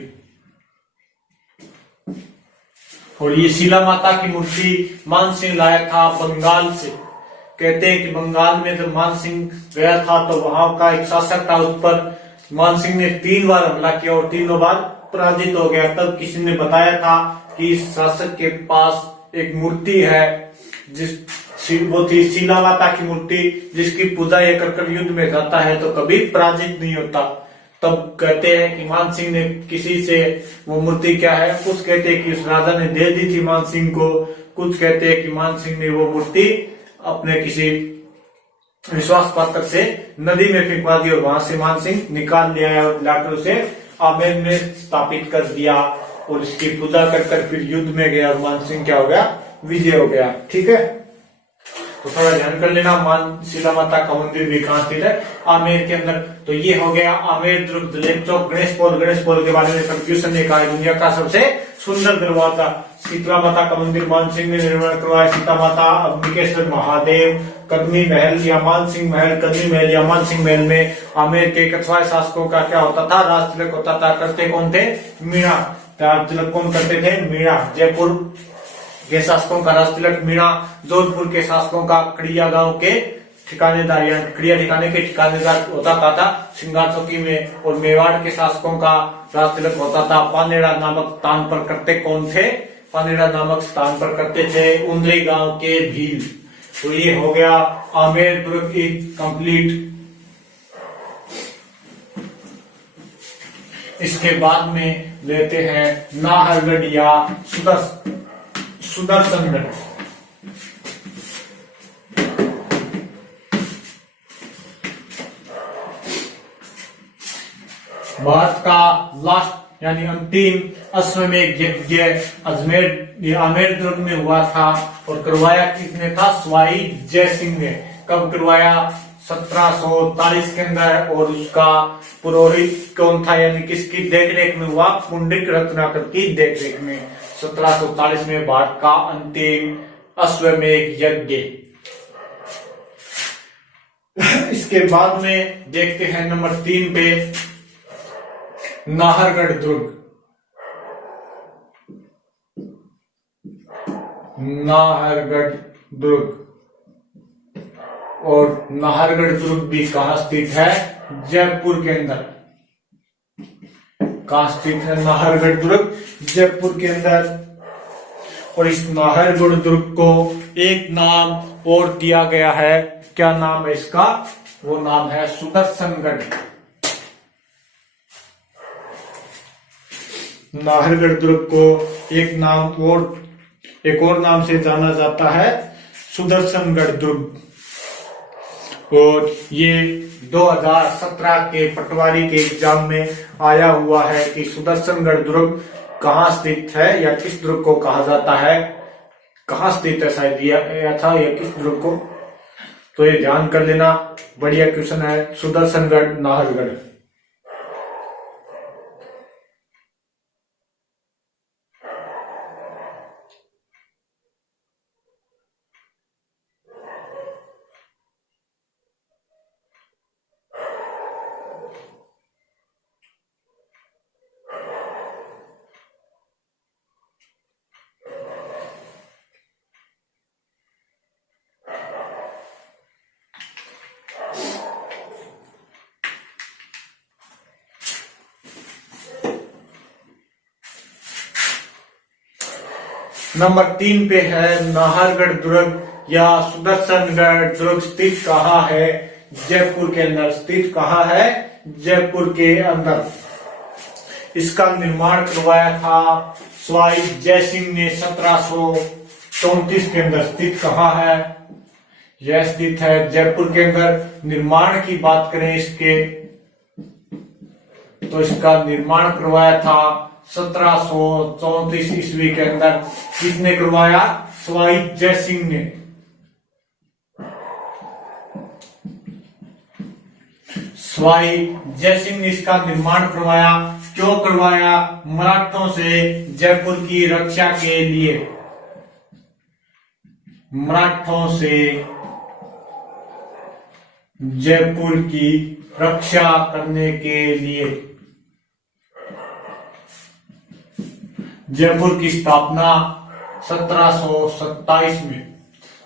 और ये शिला माता की मूर्ति मानसिंह लाया था बंगाल से। कहते हैं कि बंगाल में जब मानसिंह गया था तो वहां का एक शासक था, उस पर मानसिंह ने 3 बार हमला किया और तीनों बार पराजित हो गया। तब किसी ने बताया था कि इस शासक के पास एक मूर्ति है, वो थी शिला माता की मूर्ति, जिसकी पूजा ये कर युद्ध में जाता है तो कभी पराजित नहीं होता। तब कहते हैं कि मानसिंह ने किसी से वो मूर्ति क्या है, कुछ कहते हैं कि उस राजा ने दे दी थी मानसिंह को, कुछ कहते हैं कि मानसिंह ने वो मूर्ति अपने किसी विश्वास पात्र से नदी में फेंकवा दी और वहां से मानसिंह निकाल लिया और लाकर उसे आमेर में स्थापित कर दिया और इसकी पूजा कर फिर युद्ध में गया और मानसिंह क्या हो गया, विजय हो गया। ठीक है, तो थोड़ा ध्यान कर लेना। शिला माता का मंदिर भी कहाँ स्थित है, आमेर के अंदर। तो ये हो गया आमेर दुर्ग, दलेप चौक, गणेश पोल के बारे में कंफ्यूजन ने कहा दुनिया का सबसे सुंदर दरवाजा। शीतला माता का मंदिर मानसिंह ने निर्माण करवाया। सीता माता, अम्बिकेश्वर महादेव, कदमी महल या मानसिंह महल, कदमी महल या मानसिंह महल में आमेर के कछवाए शासकों का क्या होता था, राज तिलक होता था। करते कौन थे, मीणा। राज तिलक कौन करते थे, मीणा। जयपुर के शासकों का राज तिलक मीणा, जोधपुर के शासकों का कड़िया गांव के ठिकानेदार या कड़िया ठिकाने के ठिकानेदार होता था श्रृंगार चौकी में। और मेवाड़ के शासकों का राज तिलक होता था पानेड़ा नामक स्थान पर। करते कौन थे, पानेड़ा नामक स्थान पर करते थे उंदरी गांव के भील। तो ये हो गया आमेर दुर्ग इज कंप्लीट। इसके बाद में लेते हैं नाहरगढ़ या सुदर्शनगढ़। भारत का लास्ट यानी अंतिम अश्वमेध यज्ञ आमेर दुर्ग में हुआ था और करवाया किसने था, सवाई जय सिंह ने। कब करवाया, 1743 के अंदर। और उसका पुरोहित कौन था, यानी किसकी देखरेख में हुआ, पुंडरीक रत्नाकर की देखरेख में। 1743 में भारत का अंतिम अश्वमेध यज्ञ। इसके बाद में देखते हैं नंबर 3 पे नाहरगढ़ दुर्ग। नाहरगढ़ दुर्ग, और नाहरगढ़ दुर्ग भी कहां स्थित है, जयपुर के अंदर। कहां स्थित है नाहरगढ़ दुर्ग, जयपुर के अंदर। और इस नाहरगढ़ दुर्ग को एक नाम और दिया गया है, क्या नाम है इसका, वो नाम है सुदर्शनगढ़। नाहरगढ़ दुर्ग को एक और नाम से जाना जाता है, सुदर्शनगढ़ दुर्ग। और ये 2017 के पटवारी के एग्जाम में आया हुआ है कि सुदर्शनगढ़ दुर्ग कहाँ स्थित है या किस दुर्ग को कहा जाता है, कहाँ स्थित है, शायद यह था या किस दुर्ग को। तो ये ध्यान कर लेना, बढ़िया क्वेश्चन है, सुदर्शनगढ़ नाहरगढ़। नंबर 3 पे है नाहरगढ़ दुर्ग या सुदर्शनगढ़ दुर्ग स्थित कहाँ है, जयपुर के अंदर। स्थित कहाँ है, जयपुर के अंदर। इसका निर्माण करवाया था सवाई जय सिंह ने 1734 के अंदर। स्थित कहाँ है, यह स्थित है जयपुर के अंदर। निर्माण की बात करें इसके, तो इसका निर्माण करवाया था 1734 ईस्वी के अंदर। किसने करवाया, सवाई जय सिंह ने। सवाई जय सिंह ने इसका निर्माण करवाया। क्यों करवाया, मराठों से जयपुर की रक्षा के लिए। मराठों से जयपुर की रक्षा करने के लिए जयपुर की स्थापना 1727 में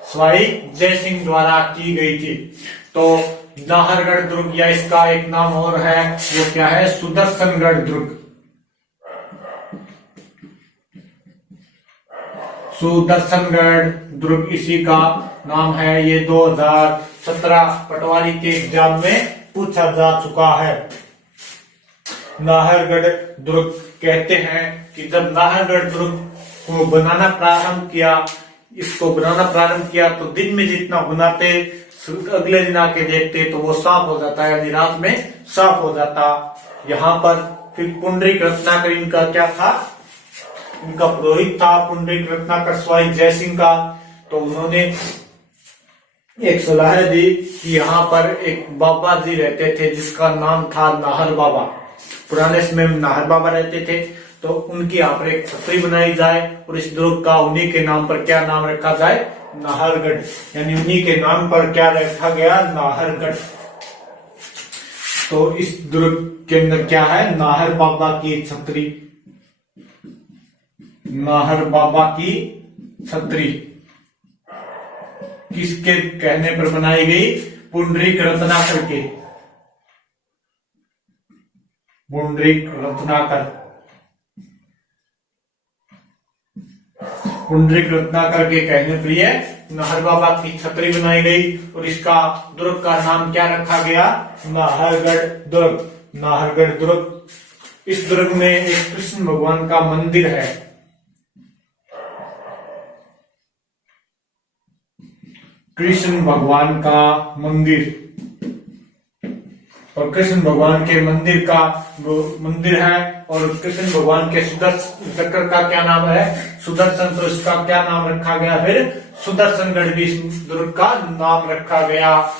सवाई जयसिंह द्वारा की गई थी। तो नाहरगढ़ दुर्ग या इसका एक नाम और है, वो क्या है, सुदर्शनगढ़ दुर्ग। सुदर्शनगढ़ दुर्ग इसी का नाम है। ये 2017 पटवारी के एग्जाम में पूछा जा चुका है। नाहरगढ़ दुर्ग कहते हैं कि जब नाहरगढ़ दुर्ग को बनाना प्रारंभ किया, तो दिन में जितना बनाते अगले दिन आके देखते तो वो साफ हो जाता है, यानी रात में साफ हो जाता। यहाँ पर फिर पुंडरीक रत्नाकर इनका क्या था, इनका पुरोहित था पुंडरीक रत्नाकर स्वाई जयसिंह का। तो उन्होंने एक सलाह दी कि यहाँ पर एक बाबा जी रहते थे जिसका नाम था नाहर बाबा। पुराने समय में नाहर बाबा रहते थे, तो उनकी यहाँ पर एक छतरी बनाई जाए और इस दुर्ग का उन्हीं के नाम पर क्या नाम रखा जाए, नाहरगढ़, यानी उन्हीं के नाम पर क्या रखा गया, नाहरगढ़। तो इस दुर्ग के अंदर क्या है, नाहर बाबा की छतरी, नाहर बाबा की छतरी किसके कहने पर बनाई गई, पुंडरीक रत्नाकर के, पुंडरीक रत्नाकर, पुंडरीक रत्नाकर के कहने पर यह नाहर बाबा की छतरी बनाई गई और इसका दुर्ग का नाम क्या रखा गया, नाहरगढ़ दुर्ग, नाहरगढ़ दुर्ग। इस दुर्ग में एक कृष्ण भगवान का मंदिर है। कृष्ण भगवान का मंदिर, और कृष्ण भगवान के मंदिर का मंदिर है, और कृष्ण भगवान के सुदर्शन चक्र का क्या नाम है, सुदर्शन। तो इसका क्या नाम रखा गया, फिर सुदर्शनगढ़ भी इस दुर्ग का नाम रखा गया।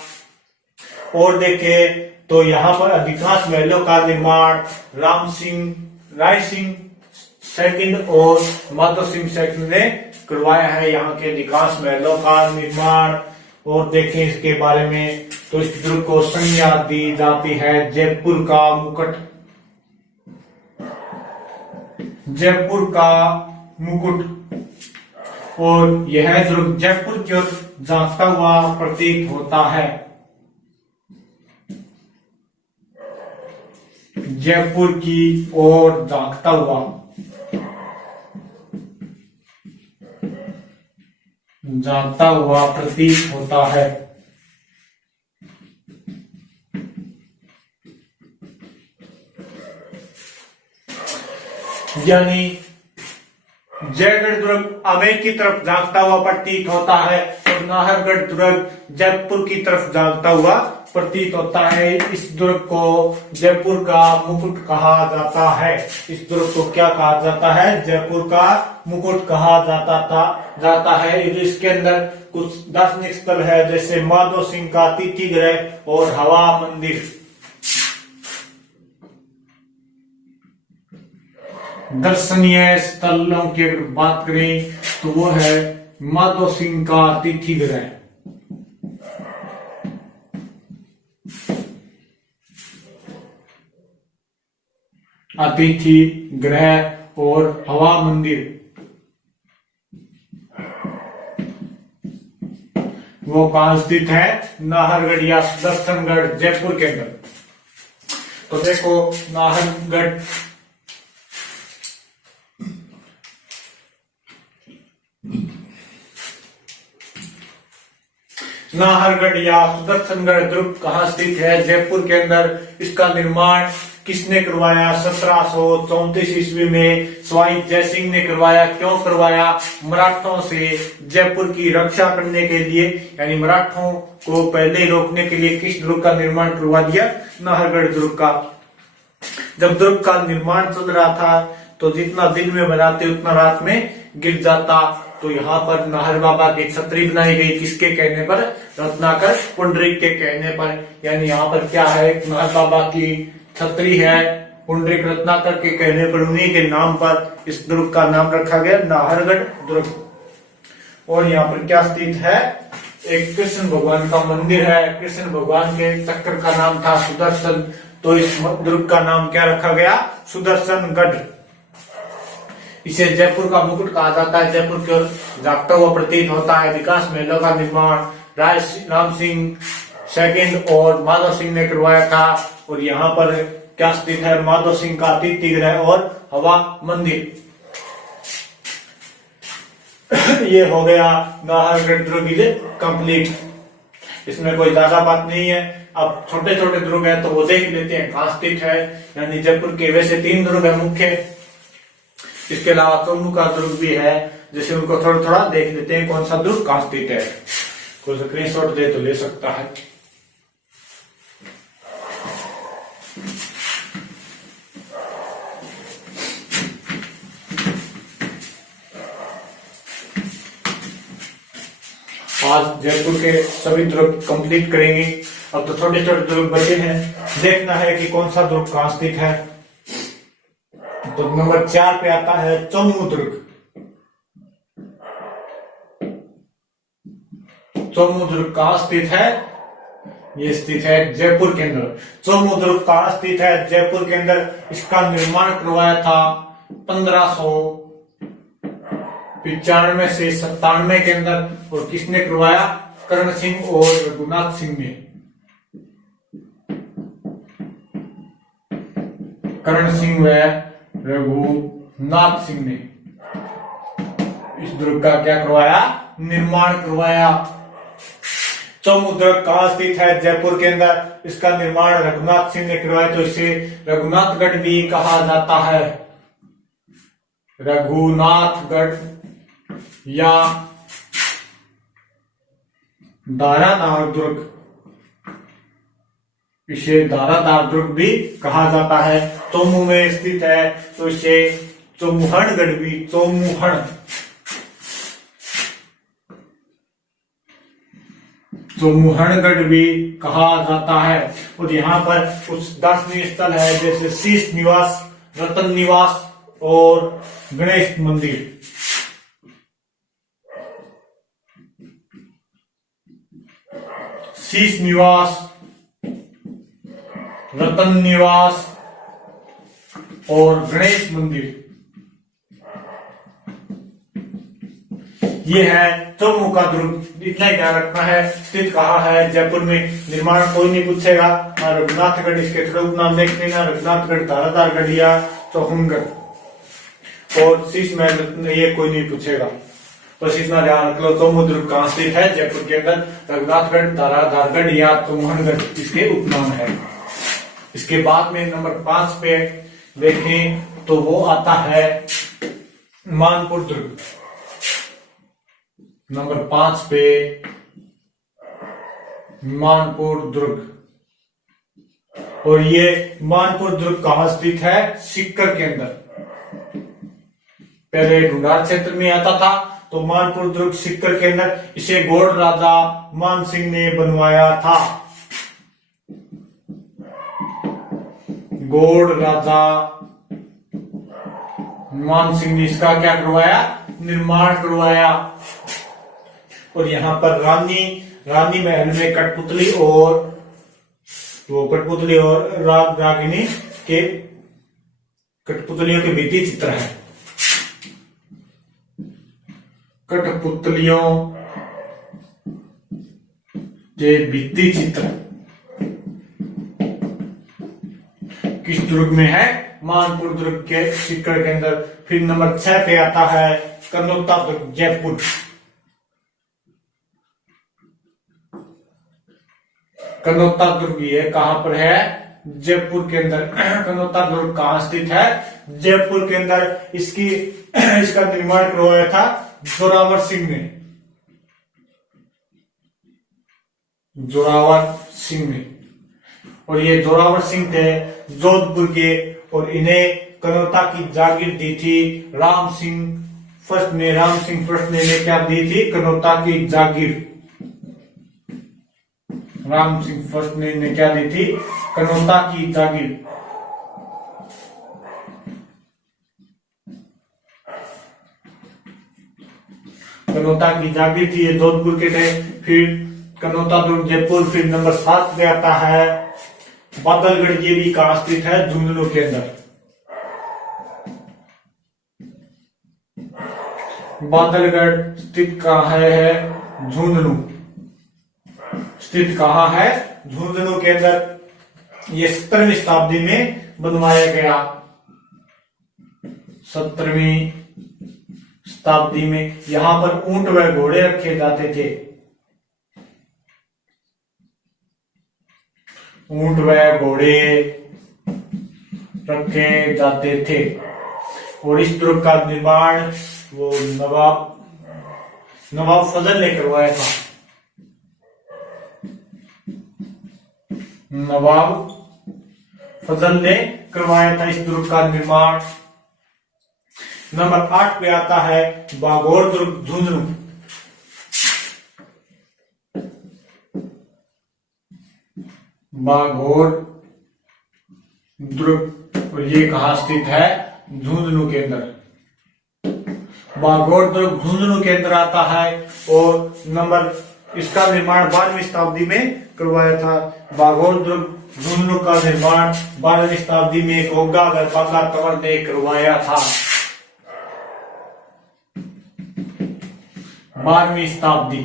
और देखे तो यहाँ पर अधिकांश महलों का निर्माण राय सिंह सेकंड और माधो सिंह सेकंड ने करवाया है, यहाँ के अधिकांश महलों का निर्माण। और देखें इसके बारे में, तो इस दुर्ग को संज्ञा दी जाती है जयपुर का मुकुट, जयपुर का मुकुट। और यह दुर्ग जयपुर की ओर झांकता हुआ प्रतीत होता है, जयपुर की ओर झांकता हुआ, जानता हुआ प्रतीत होता है। यानी जयगढ़ दुर्ग अमेर की तरफ झांकता हुआ प्रतीत होता है और नाहरगढ़ दुर्ग जयपुर की तरफ झांकता हुआ प्रतीत होता है। इस दुर्ग को जयपुर का मुकुट कहा जाता है। इस दुर्ग को क्या कहा जाता है, जयपुर का मुकुट कहा जाता है। इसके अंदर कुछ दार्शनिक स्थल है, जैसे माधो सिंह का तिथि गृह और हवा मंदिर। दर्शनीय स्थलों की अगर बात करें तो वो है माधो सिंह का तिथि गृह, अतिथि गृह और हवा मंदिर, वो कहां स्थित है, नाहरगढ़ या सुदर्शनगढ़ जयपुर के अंदर। तो देखो नाहरगढ़ या सुदर्शनगढ़ दुर्ग कहाँ स्थित है, जयपुर के अंदर। इसका निर्माण किसने करवाया, 1734 ईस्वी में सवाई जयसिंह ने करवाया। क्यों करवाया, मराठों से जयपुर की रक्षा करने के लिए, यानी मराठों को पहले रोकने के लिए किस दुर्ग का निर्माण करवा दिया, नाहरगढ़ दुर्ग का। जब दुर्ग का निर्माण चल रहा था तो जितना दिन में बनाते उतना रात में गिर जाता। तो यहाँ पर नाहर बाबा की छतरी बनाई गई, किसके कहने पर, रत्नाकर पुंडरीक के कहने पर। यानी यहाँ पर क्या है, नाहर बाबा की छतरी है, पुंडरीक रत्नाकर के कहने पर, उन्हीं के नाम पर इस दुर्ग का नाम रखा गया, नाहरगढ़ दुर्ग। और यहाँ पर क्या स्थित है, एक कृष्ण भगवान का मंदिर है। कृष्ण भगवान के चक्र का नाम था सुदर्शन, तो इस दुर्ग का नाम क्या रखा गया, सुदर्शनगढ़। इसे जयपुर का मुकुट कहा जाता है। जयपुर की ओर जागता हुआ प्रतीत होता है। विकास महलों का निर्माण राम सिंह सेकंड और माधव सिंह ने करवाया था। और यहाँ पर क्या स्थित है? माधव सिंह का अतिथि गृह और हवा मंदिर। ये हो गया नाहरगढ़ दुर्ग कंप्लीट। इसमें कोई ज्यादा बात नहीं है। अब छोटे छोटे दुर्ग है तो वो देख लेते हैं कहाँ स्थित है। यानी जयपुर के वैसे 3 दुर्ग है मुख्य, इसके अलावा चोमू का दुर्ग भी है, जैसे उनको थोड़ा थोड़ा देख लेते हैं कौन सा दुर्ग कहाँ स्थित है। कोई स्क्रीनशॉट दे तो ले सकता है। आज जयपुर के सभी दुर्ग कंप्लीट करेंगे। अब तो छोटे छोटे दुर्ग बचे हैं, देखना है कि कौन सा दुर्ग कहाँ स्थित है। तो नंबर 4 पे आता है चोमू दुर्ग। चोमू दुर्ग कहाँ स्थित है? ये स्थित है जयपुर के अंदर। चोमू दुर्ग कहाँ स्थित है? जयपुर के अंदर। इसका निर्माण करवाया था 1595 से 97 के अंदर। और किसने करवाया? करण सिंह और रघुनाथ सिंह ने। करण सिंह व रघुनाथ सिंह ने इस दुर्ग का क्या करवाया? निर्माण करवाया। चोमू दुर्ग कहाँ स्थित है? जयपुर के अंदर। इसका निर्माण रघुनाथ सिंह ने करवाया, तो इसे रघुनाथगढ़ भी कहा जाता है। रघुनाथगढ़ या दारादार दुर्ग, इसे दारादार दुर्ग भी कहा जाता है। चोमू में स्थित है तो इसे चोमुहणगढ़ भी चोमुहणगढ़ भी कहा जाता है। और यहाँ पर कुछ दर्शनीय स्थल है, जैसे शीश निवास, रतन निवास और गणेश मंदिर। शीश निवास, रतन निवास और गणेश मंदिर, ये है चोमू का दुर्ग। इतना ही ध्यान रखना है। स्थित कहाँ है? जयपुर में। निर्माण कोई नहीं पूछेगा। रघुनाथगढ़ इसके थोड़े उपनाम देख लेना, रघुनाथगढ़, दारादारगढ़ या चौहनगढ़। और शीश महल ये कोई नहीं पूछेगा, बस इतना ध्यान रख लो। चोमू दुर्ग कहाँ स्थित है? जयपुर के अंदर। रघुनाथगढ़, दारादारगढ़ या चौहनगढ़ इसके उपनाम है। इसके बाद में नंबर 5 पे देखें तो वो आता है मानपुर दुर्ग। नंबर 5 पे मानपुर दुर्ग। और ये मानपुर दुर्ग कहाँ स्थित है? सीकर के अंदर। पहले ढूंढार क्षेत्र में आता था, तो मानपुर दुर्ग सीकर के अंदर। इसे गौड़ राजा मान सिंह ने बनवाया था। गौड़ राजा मान सिंह ने इसका क्या करवाया? निर्माण करवाया। और यहाँ पर रानी महल में कठपुतली और रागिनी के कठपुतलियों के भित्ति चित्र है। कठपुतलियों के भित्ति चित्र किस दुर्ग में है? मानपुर दुर्ग के सीकर के अंदर। फिर नंबर 6 पे आता है कनौता दुर्ग, जयपुर। कनौता दुर्ग ये कहां पर है? जयपुर के अंदर। कनौता दुर्ग कहां स्थित है? जयपुर के अंदर। इसका निर्माण करवाया था जोरावर सिंह ने। जोरावर सिंह ने। और ये जोरावर सिंह थे जोधपुर के, और इन्हें कनौता की जागीर दी थी राम सिंह फर्स्ट ने। राम सिंह फर्स्ट ने क्या दी थी? कनौता की जागीर। राम सिंह फर्स्ट ने क्या दी थी? कनौता की जागीर। कनौता की जागीर थी, ये जोधपुर के थे। फिर कनौता दुर्ग जयपुर। फिर नंबर 7 पे आता है बादलगढ़। ये भी कहां स्थित है? झुंझुनू के अंदर। बांधवगढ़ स्थित कहाँ है? झुंझुनू। स्थित कहाँ है? झुंझुनू के अंदर। ये 17वीं शताब्दी में बनवाया गया। 17वीं शताब्दी में यहां पर ऊंट व घोड़े रखे जाते थे। ऊंट व घोड़े रखे जाते थे। और इस दुर्ग का निर्माण वो नवाब फजल ने करवाया था। नवाब फजल ने करवाया था इस दुर्ग का निर्माण। नंबर 8 पे आता है बाघोर दुर्ग झुंझुनू। बाघोर दुर्ग, और ये कहां स्थित है? झुंझुनू के अंदर। बाघोर दुर्ग झुंझुनू के अंदर आता है। और नंबर इसका निर्माण 12वीं शताब्दी में करवाया था। बाघोर दुर्ग झुंझुनू का निर्माण 12वीं शताब्दी में गोगा व बाघा तंवर ने करवाया था। 12वीं शताब्दी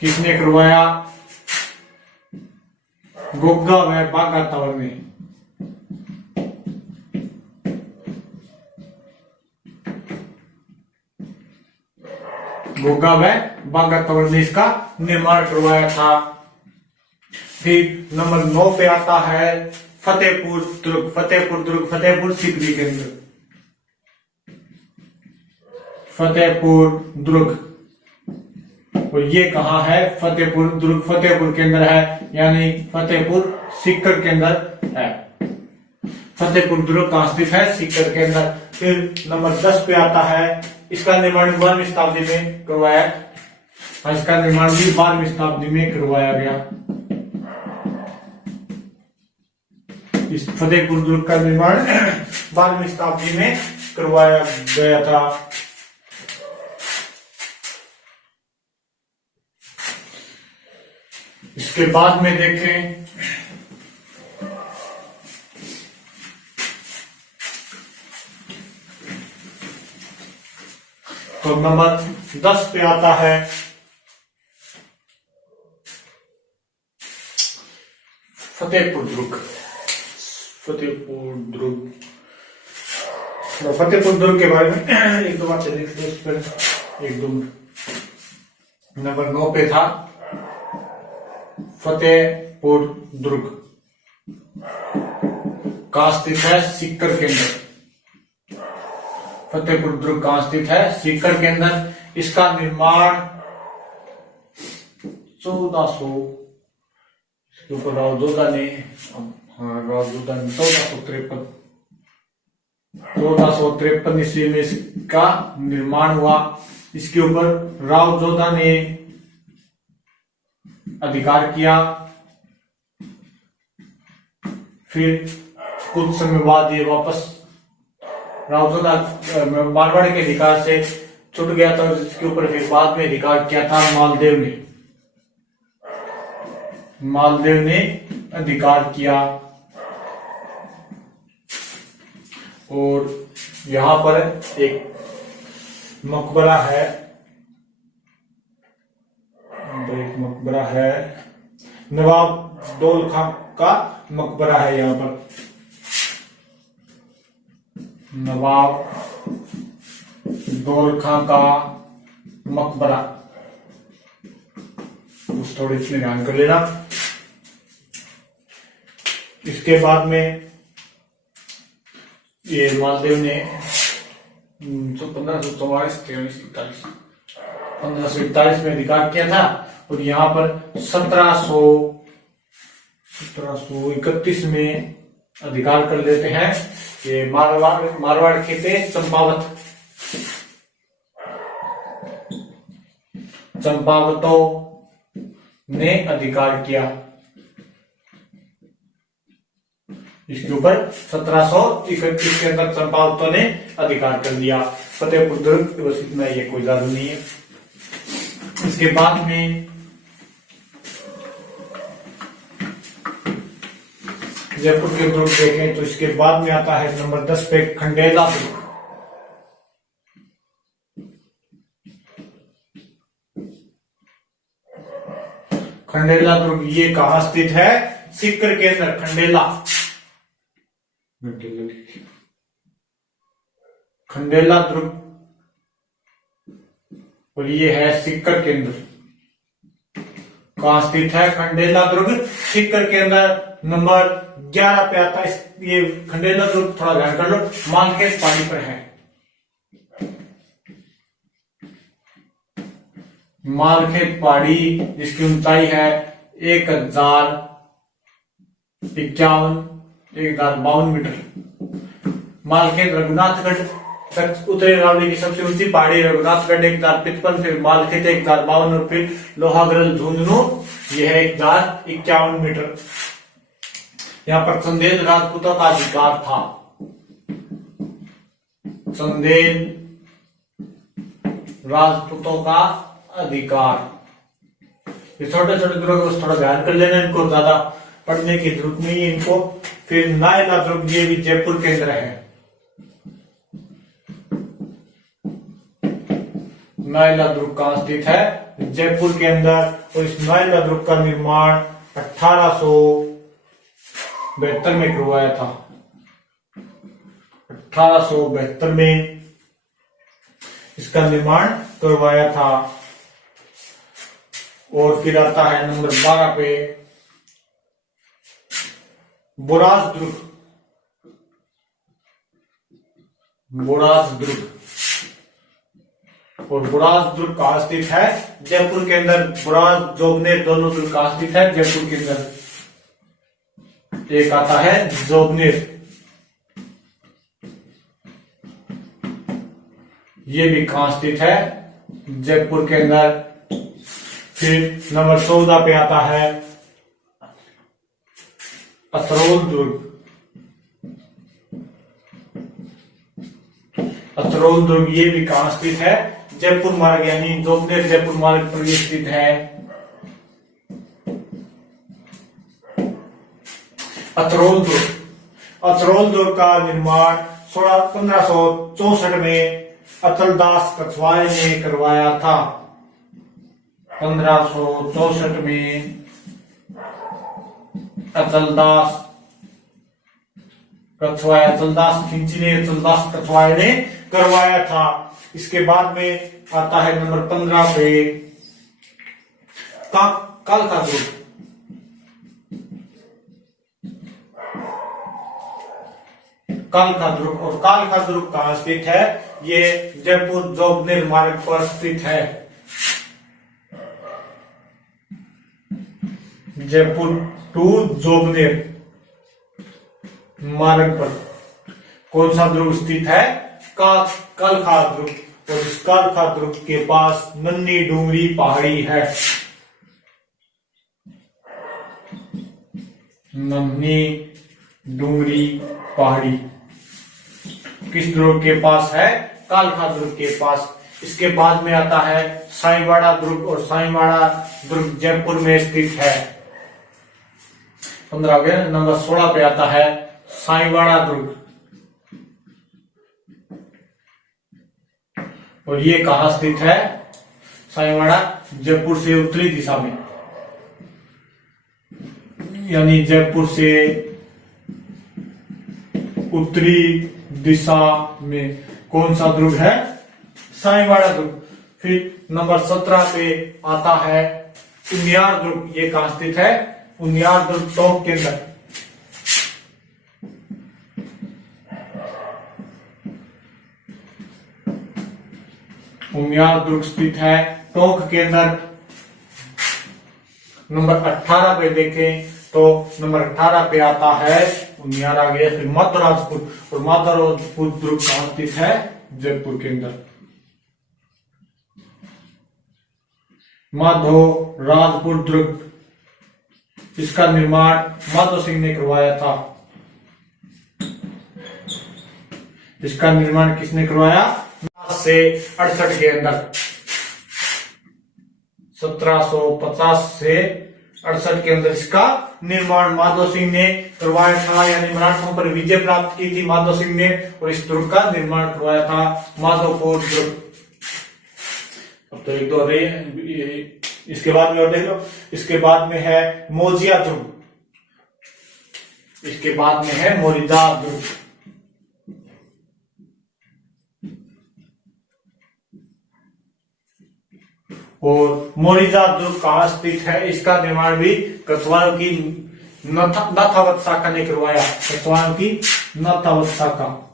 किसने करवाया? गोगा व बाघा तंवर ने। गोगा व बाघा तंवर ने इसका निर्माण करवाया था। फिर नंबर 9 पे आता है फतेहपुर दुर्ग। फतेहपुर दुर्ग फतेहपुर सीकरी के अंदर। फतेहपुर दुर्ग, और ये कहां है? फतेहपुर दुर्ग फतेहपुर के अंदर है, यानी फतेहपुर सीकर के अंदर है। फतेहपुर दुर्ग कहां स्थित है? सीकर के अंदर। फिर नंबर 10 पे आता है, इसका निर्माण 12वीं शताब्दी में करवाया। इसका निर्माण भी 12वीं शताब्दी में करवाया गया। इस फतेहपुर दुर्ग का निर्माण 12वीं शताब्दी में करवाया गया था। इसके बाद में देखें तो नंबर 10 पे आता है फतेहपुर दुर्ग। फतेहपुर दुर्ग, फतेहपुर दुर्ग के बारे में एक दो बात देख लो। इस पर एक दो नंबर 9 पे था फतेहपुर दुर्ग। कहां स्थित है? सीकर के अंदर। फतेहपुर दुर्ग कहां स्थित है? सीकर के अंदर। इसका निर्माण 1400, इसके ऊपर राव जोधा ने, राव जोधा ने 1453 ईस्वी में इसका निर्माण हुआ। इसके ऊपर राव जोधा ने अधिकार किया। फिर कुछ समय बाद ये वापस राव जोधा मारवाड़ के अधिकार से छूट गया था। इसके ऊपर फिर बाद में अधिकार किया था मालदेव ने। मालदेव ने अधिकार किया। और यहां पर एक मकबरा है। एक मकबरा है, नवाब दौल खां का मकबरा है यहां पर। नवाब दौल खां का मकबरा, उस थोड़ी इसमें ध्यान कर लेना। इसके बाद में ये मालदेव ने 1541 में अधिकार किया था। और यहाँ पर 1731 में अधिकार कर लेते हैं। ये मारवाड़ के थे चंपावतों ने अधिकार किया। इसके ऊपर 1731 के अंदर चंपावतों ने अधिकार कर लिया। फतेहपुर दुर्ग बस इतना ही है, कोई ज्यादा नहीं है। इसके बाद में जयपुर के दुर्ग देखें तो इसके बाद में आता है नंबर 10 पे खंडेला दुर्ग। खंडेला दुर्ग ये कहाँ स्थित है? सीकर के अंदर खंडेला, खंडेला दुर्ग, और ये है सीकर के अंदर। कहाँ स्थित है? खंडेला दुर्ग सीकर के अंदर। नंबर 11 पे आता है ये खंडेला दुर्ग, थोड़ा ध्यान कर लो, मालखेत पहाड़ी पर है। मालखेत पहाड़ी जिसकी ऊंचाई है 1051 मीटर। मालखेत रघुनाथगढ़ तक उत्तरी अरावली की सबसे ऊंची पहाड़ी रघुनाथगढ़ 1055, फिर मालखेत 1052 और फिर लोहागढ़ झुंझुनू यह है 1051 मीटर। यहाँ पर चंदेल राजपूतों का अधिकार था। चंदेल राजपूतों का अधिकार। ये छोटे छोटे दुर्ग थोड़ा ध्यान कर लेना, इनको ज्यादा पढ़ने की जरूरत नहीं है इनको। फिर नायला दुर्ग, ये भी जयपुर के अंदर है। नायला दुर्ग कहाँ स्थित है? जयपुर के अंदर। और इस नायला दुर्ग का निर्माण 1872 में करवाया था। 1872 में इसका निर्माण करवाया था। और फिर आता है नंबर 12 पे बोराज दुर्ग। बोराज दुर्ग, और बोराज दुर्ग कहाँ स्थित है? जयपुर के अंदर। बोराज जोगनेर दोनों दुर्ग कहाँ स्थित है? जयपुर के अंदर। एक आता है जोगनेर, ये भी कहाँ स्थित है? जयपुर के अंदर। फिर नंबर 14 पे आता है अतरोल दुर्ग। अतरोल दुर्ग ये भी कहाँ स्थित है? जयपुर मार्ग, यानी जोगनेर जयपुर मार्ग पर ये स्थित है। अतरोल दुर्ग। अतरोल दुर्ग का निर्माण 1564 में अतलदास कछवाए ने करवाया था। 1564 में अतलदास कछवाए, अतलदास खिंची ने, अतलदास कछवाए ने करवाया था। इसके बाद में आता है नंबर 15 पे कालका दुर्ग। कालका दुर्ग, और कालका दुर्ग कहाँ स्थित है? ये जयपुर जोगनेर मार्ग पर स्थित है। जयपुर टू जोगनेर मार्ग पर कौन सा दुर्ग स्थित है? कालका दुर्ग। और इस कालका दुर्ग के पास नन्ही डूंगरी पहाड़ी है। नन्ही डूंगरी पहाड़ी किस दुर्ग के पास है? कालका दुर्ग के पास। इसके बाद में आता है साईवाड़ा दुर्ग, और साईवाड़ा दुर्ग जयपुर में स्थित है। 15 हो गया। नंबर 16 पे आता है साईवाड़ा दुर्ग, और ये कहाँ स्थित है? साईवाड़ा जयपुर से उत्तरी दिशा में, यानी जयपुर से उत्तरी दिशा में कौन सा दुर्ग है? साईवाड़ा दुर्ग। फिर नंबर 17 पे आता है उनियार दुर्ग। ये कहाँ स्थित है? उनियार दुर्ग टोंक के अंदर। उनियार दुर्ग स्थित है टोंक के अंदर। नंबर 18 पे देखें तो नंबर 18 पे आता है उनियार आ गया। फिर माधोराजपुर, और माधोराजपुर दुर्ग कहाँ स्थित है? जयपुर के अंदर। माधोराजपुर दुर्ग, इसका निर्माण माधो सिंह ने करवाया था। इसका निर्माण किसने करवाया? से 68 के अंदर। 1750 से 68 के अंदर इसका निर्माण माधो सिंह ने करवाया था, यानी मराठों पर विजय प्राप्त की थी माधो सिंह ने, और इस दुर्ग का निर्माण करवाया था माधोपुर दुर्ग। अब तो एक दो इसके बाद में और देख लो, इसके बाद में है मोजिया दुर्ग, इसके बाद में है मोरिदा दुर्ग। और मोरिजा दुर्ग कहाँ स्थित है, इसका निर्माण भी कछवारों की नथावत शाखा ने करवाया, कछवारों की नथावत शाखा।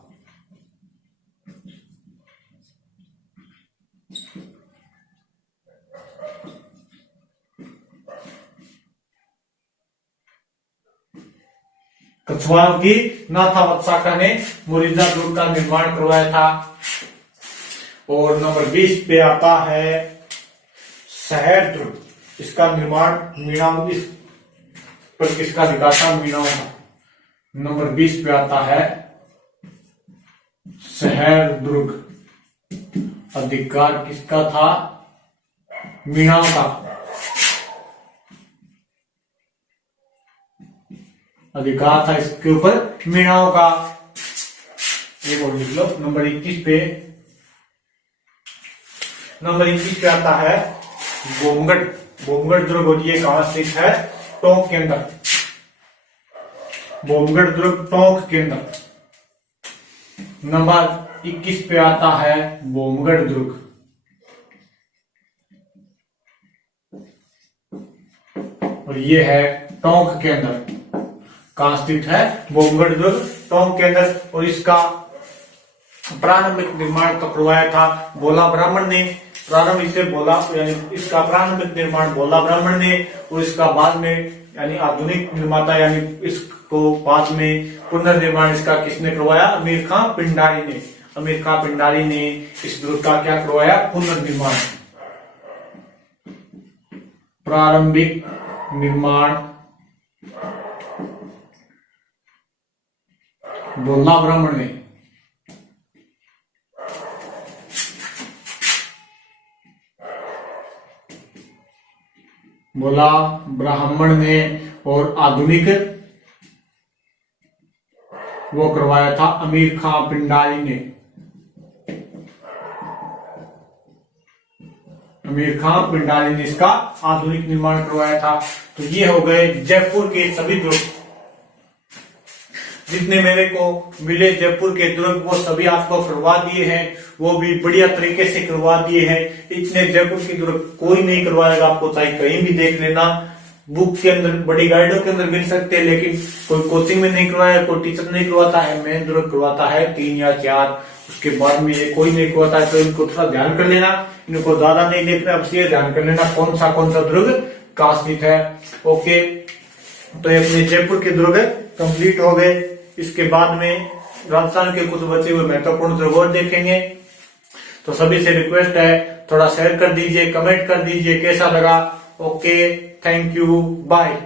कछवारों की नाथावत शाखा ने मोरिजा दुर्ग का निर्माण करवाया था। और नंबर 20 पे आता है शहर दुर्ग, इसका निर्माण मीणाओं, इस पर किसका अधिकार था, मीणाओं का। नंबर 20 पे आता है शहर दुर्ग, अधिकार किसका था, मीणाओं का, अधिकार था इसके ऊपर मीणाओं का। एक और लिख लो। नंबर 21 पे, नंबर 21 पे आता है बोमगढ़, बोमगढ़ दुर्ग, और ये कहां स्थित है, टोंक के अंदर, बोमगढ़ दुर्ग टोंक के अंदर। नंबर 21 पे आता है बोमगढ़ दुर्ग, और ये है टोंक के अंदर, कहां स्थित है, बोमगढ़ दुर्ग टोंक के अंदर। और इसका प्रारंभिक निर्माण तो करवाया था भोला ब्राह्मण ने, प्रारंभ इसे बोला, यानी इसका प्रारंभिक निर्माण भोला ब्राह्मण ने, और इसका बाद में यानी आधुनिक निर्माता, यानी इसको बाद में पुनर्निर्माण इसका किसने करवाया, अमीर खां पिंडारी ने, अमीर खां पिंडारी ने इस दुर्ग का क्या करवाया, पुनर्निर्माण। प्रारंभिक निर्माण भोला ब्राह्मण ने, भोला ब्राह्मण ने, और आधुनिक वो करवाया था अमीर खां पिंडारी ने, अमीर खां पिंडारी ने इसका आधुनिक निर्माण करवाया था। तो ये हो गए जयपुर के सभी दुर्ग, जितने मेरे को मिले जयपुर के दुर्ग वो सभी आपको करवा दिए हैं, वो भी बढ़िया तरीके से करवा दिए हैं। इतने जयपुर के दुर्ग कोई नहीं करवाएगा आपको, चाहे कहीं भी देख लेना, बुक के अंदर, बड़ी गाइडों के अंदर मिल सकते हैं, लेकिन कोई कोचिंग में नहीं करवाया, कोई टीचर नहीं करवाता है, मेन दुर्ग करवाता है 3 या 4, उसके बाद में ये कोई नहीं करवाता है। तो इनको थोड़ा ध्यान कर लेना, इनको ज्यादा नहीं देखना, अब ये ध्यान कर लेना कौन सा दुर्ग कहां स्थित है। ओके, तो ये अपने जयपुर के दुर्ग कंप्लीट हो गए। इसके बाद में राजस्थान के कुछ बचे हुए महत्वपूर्ण दुर्ग और देखेंगे। तो सभी से रिक्वेस्ट है थोड़ा शेयर कर दीजिए, कमेंट कर दीजिए कैसा लगा। Okay, thank you, bye.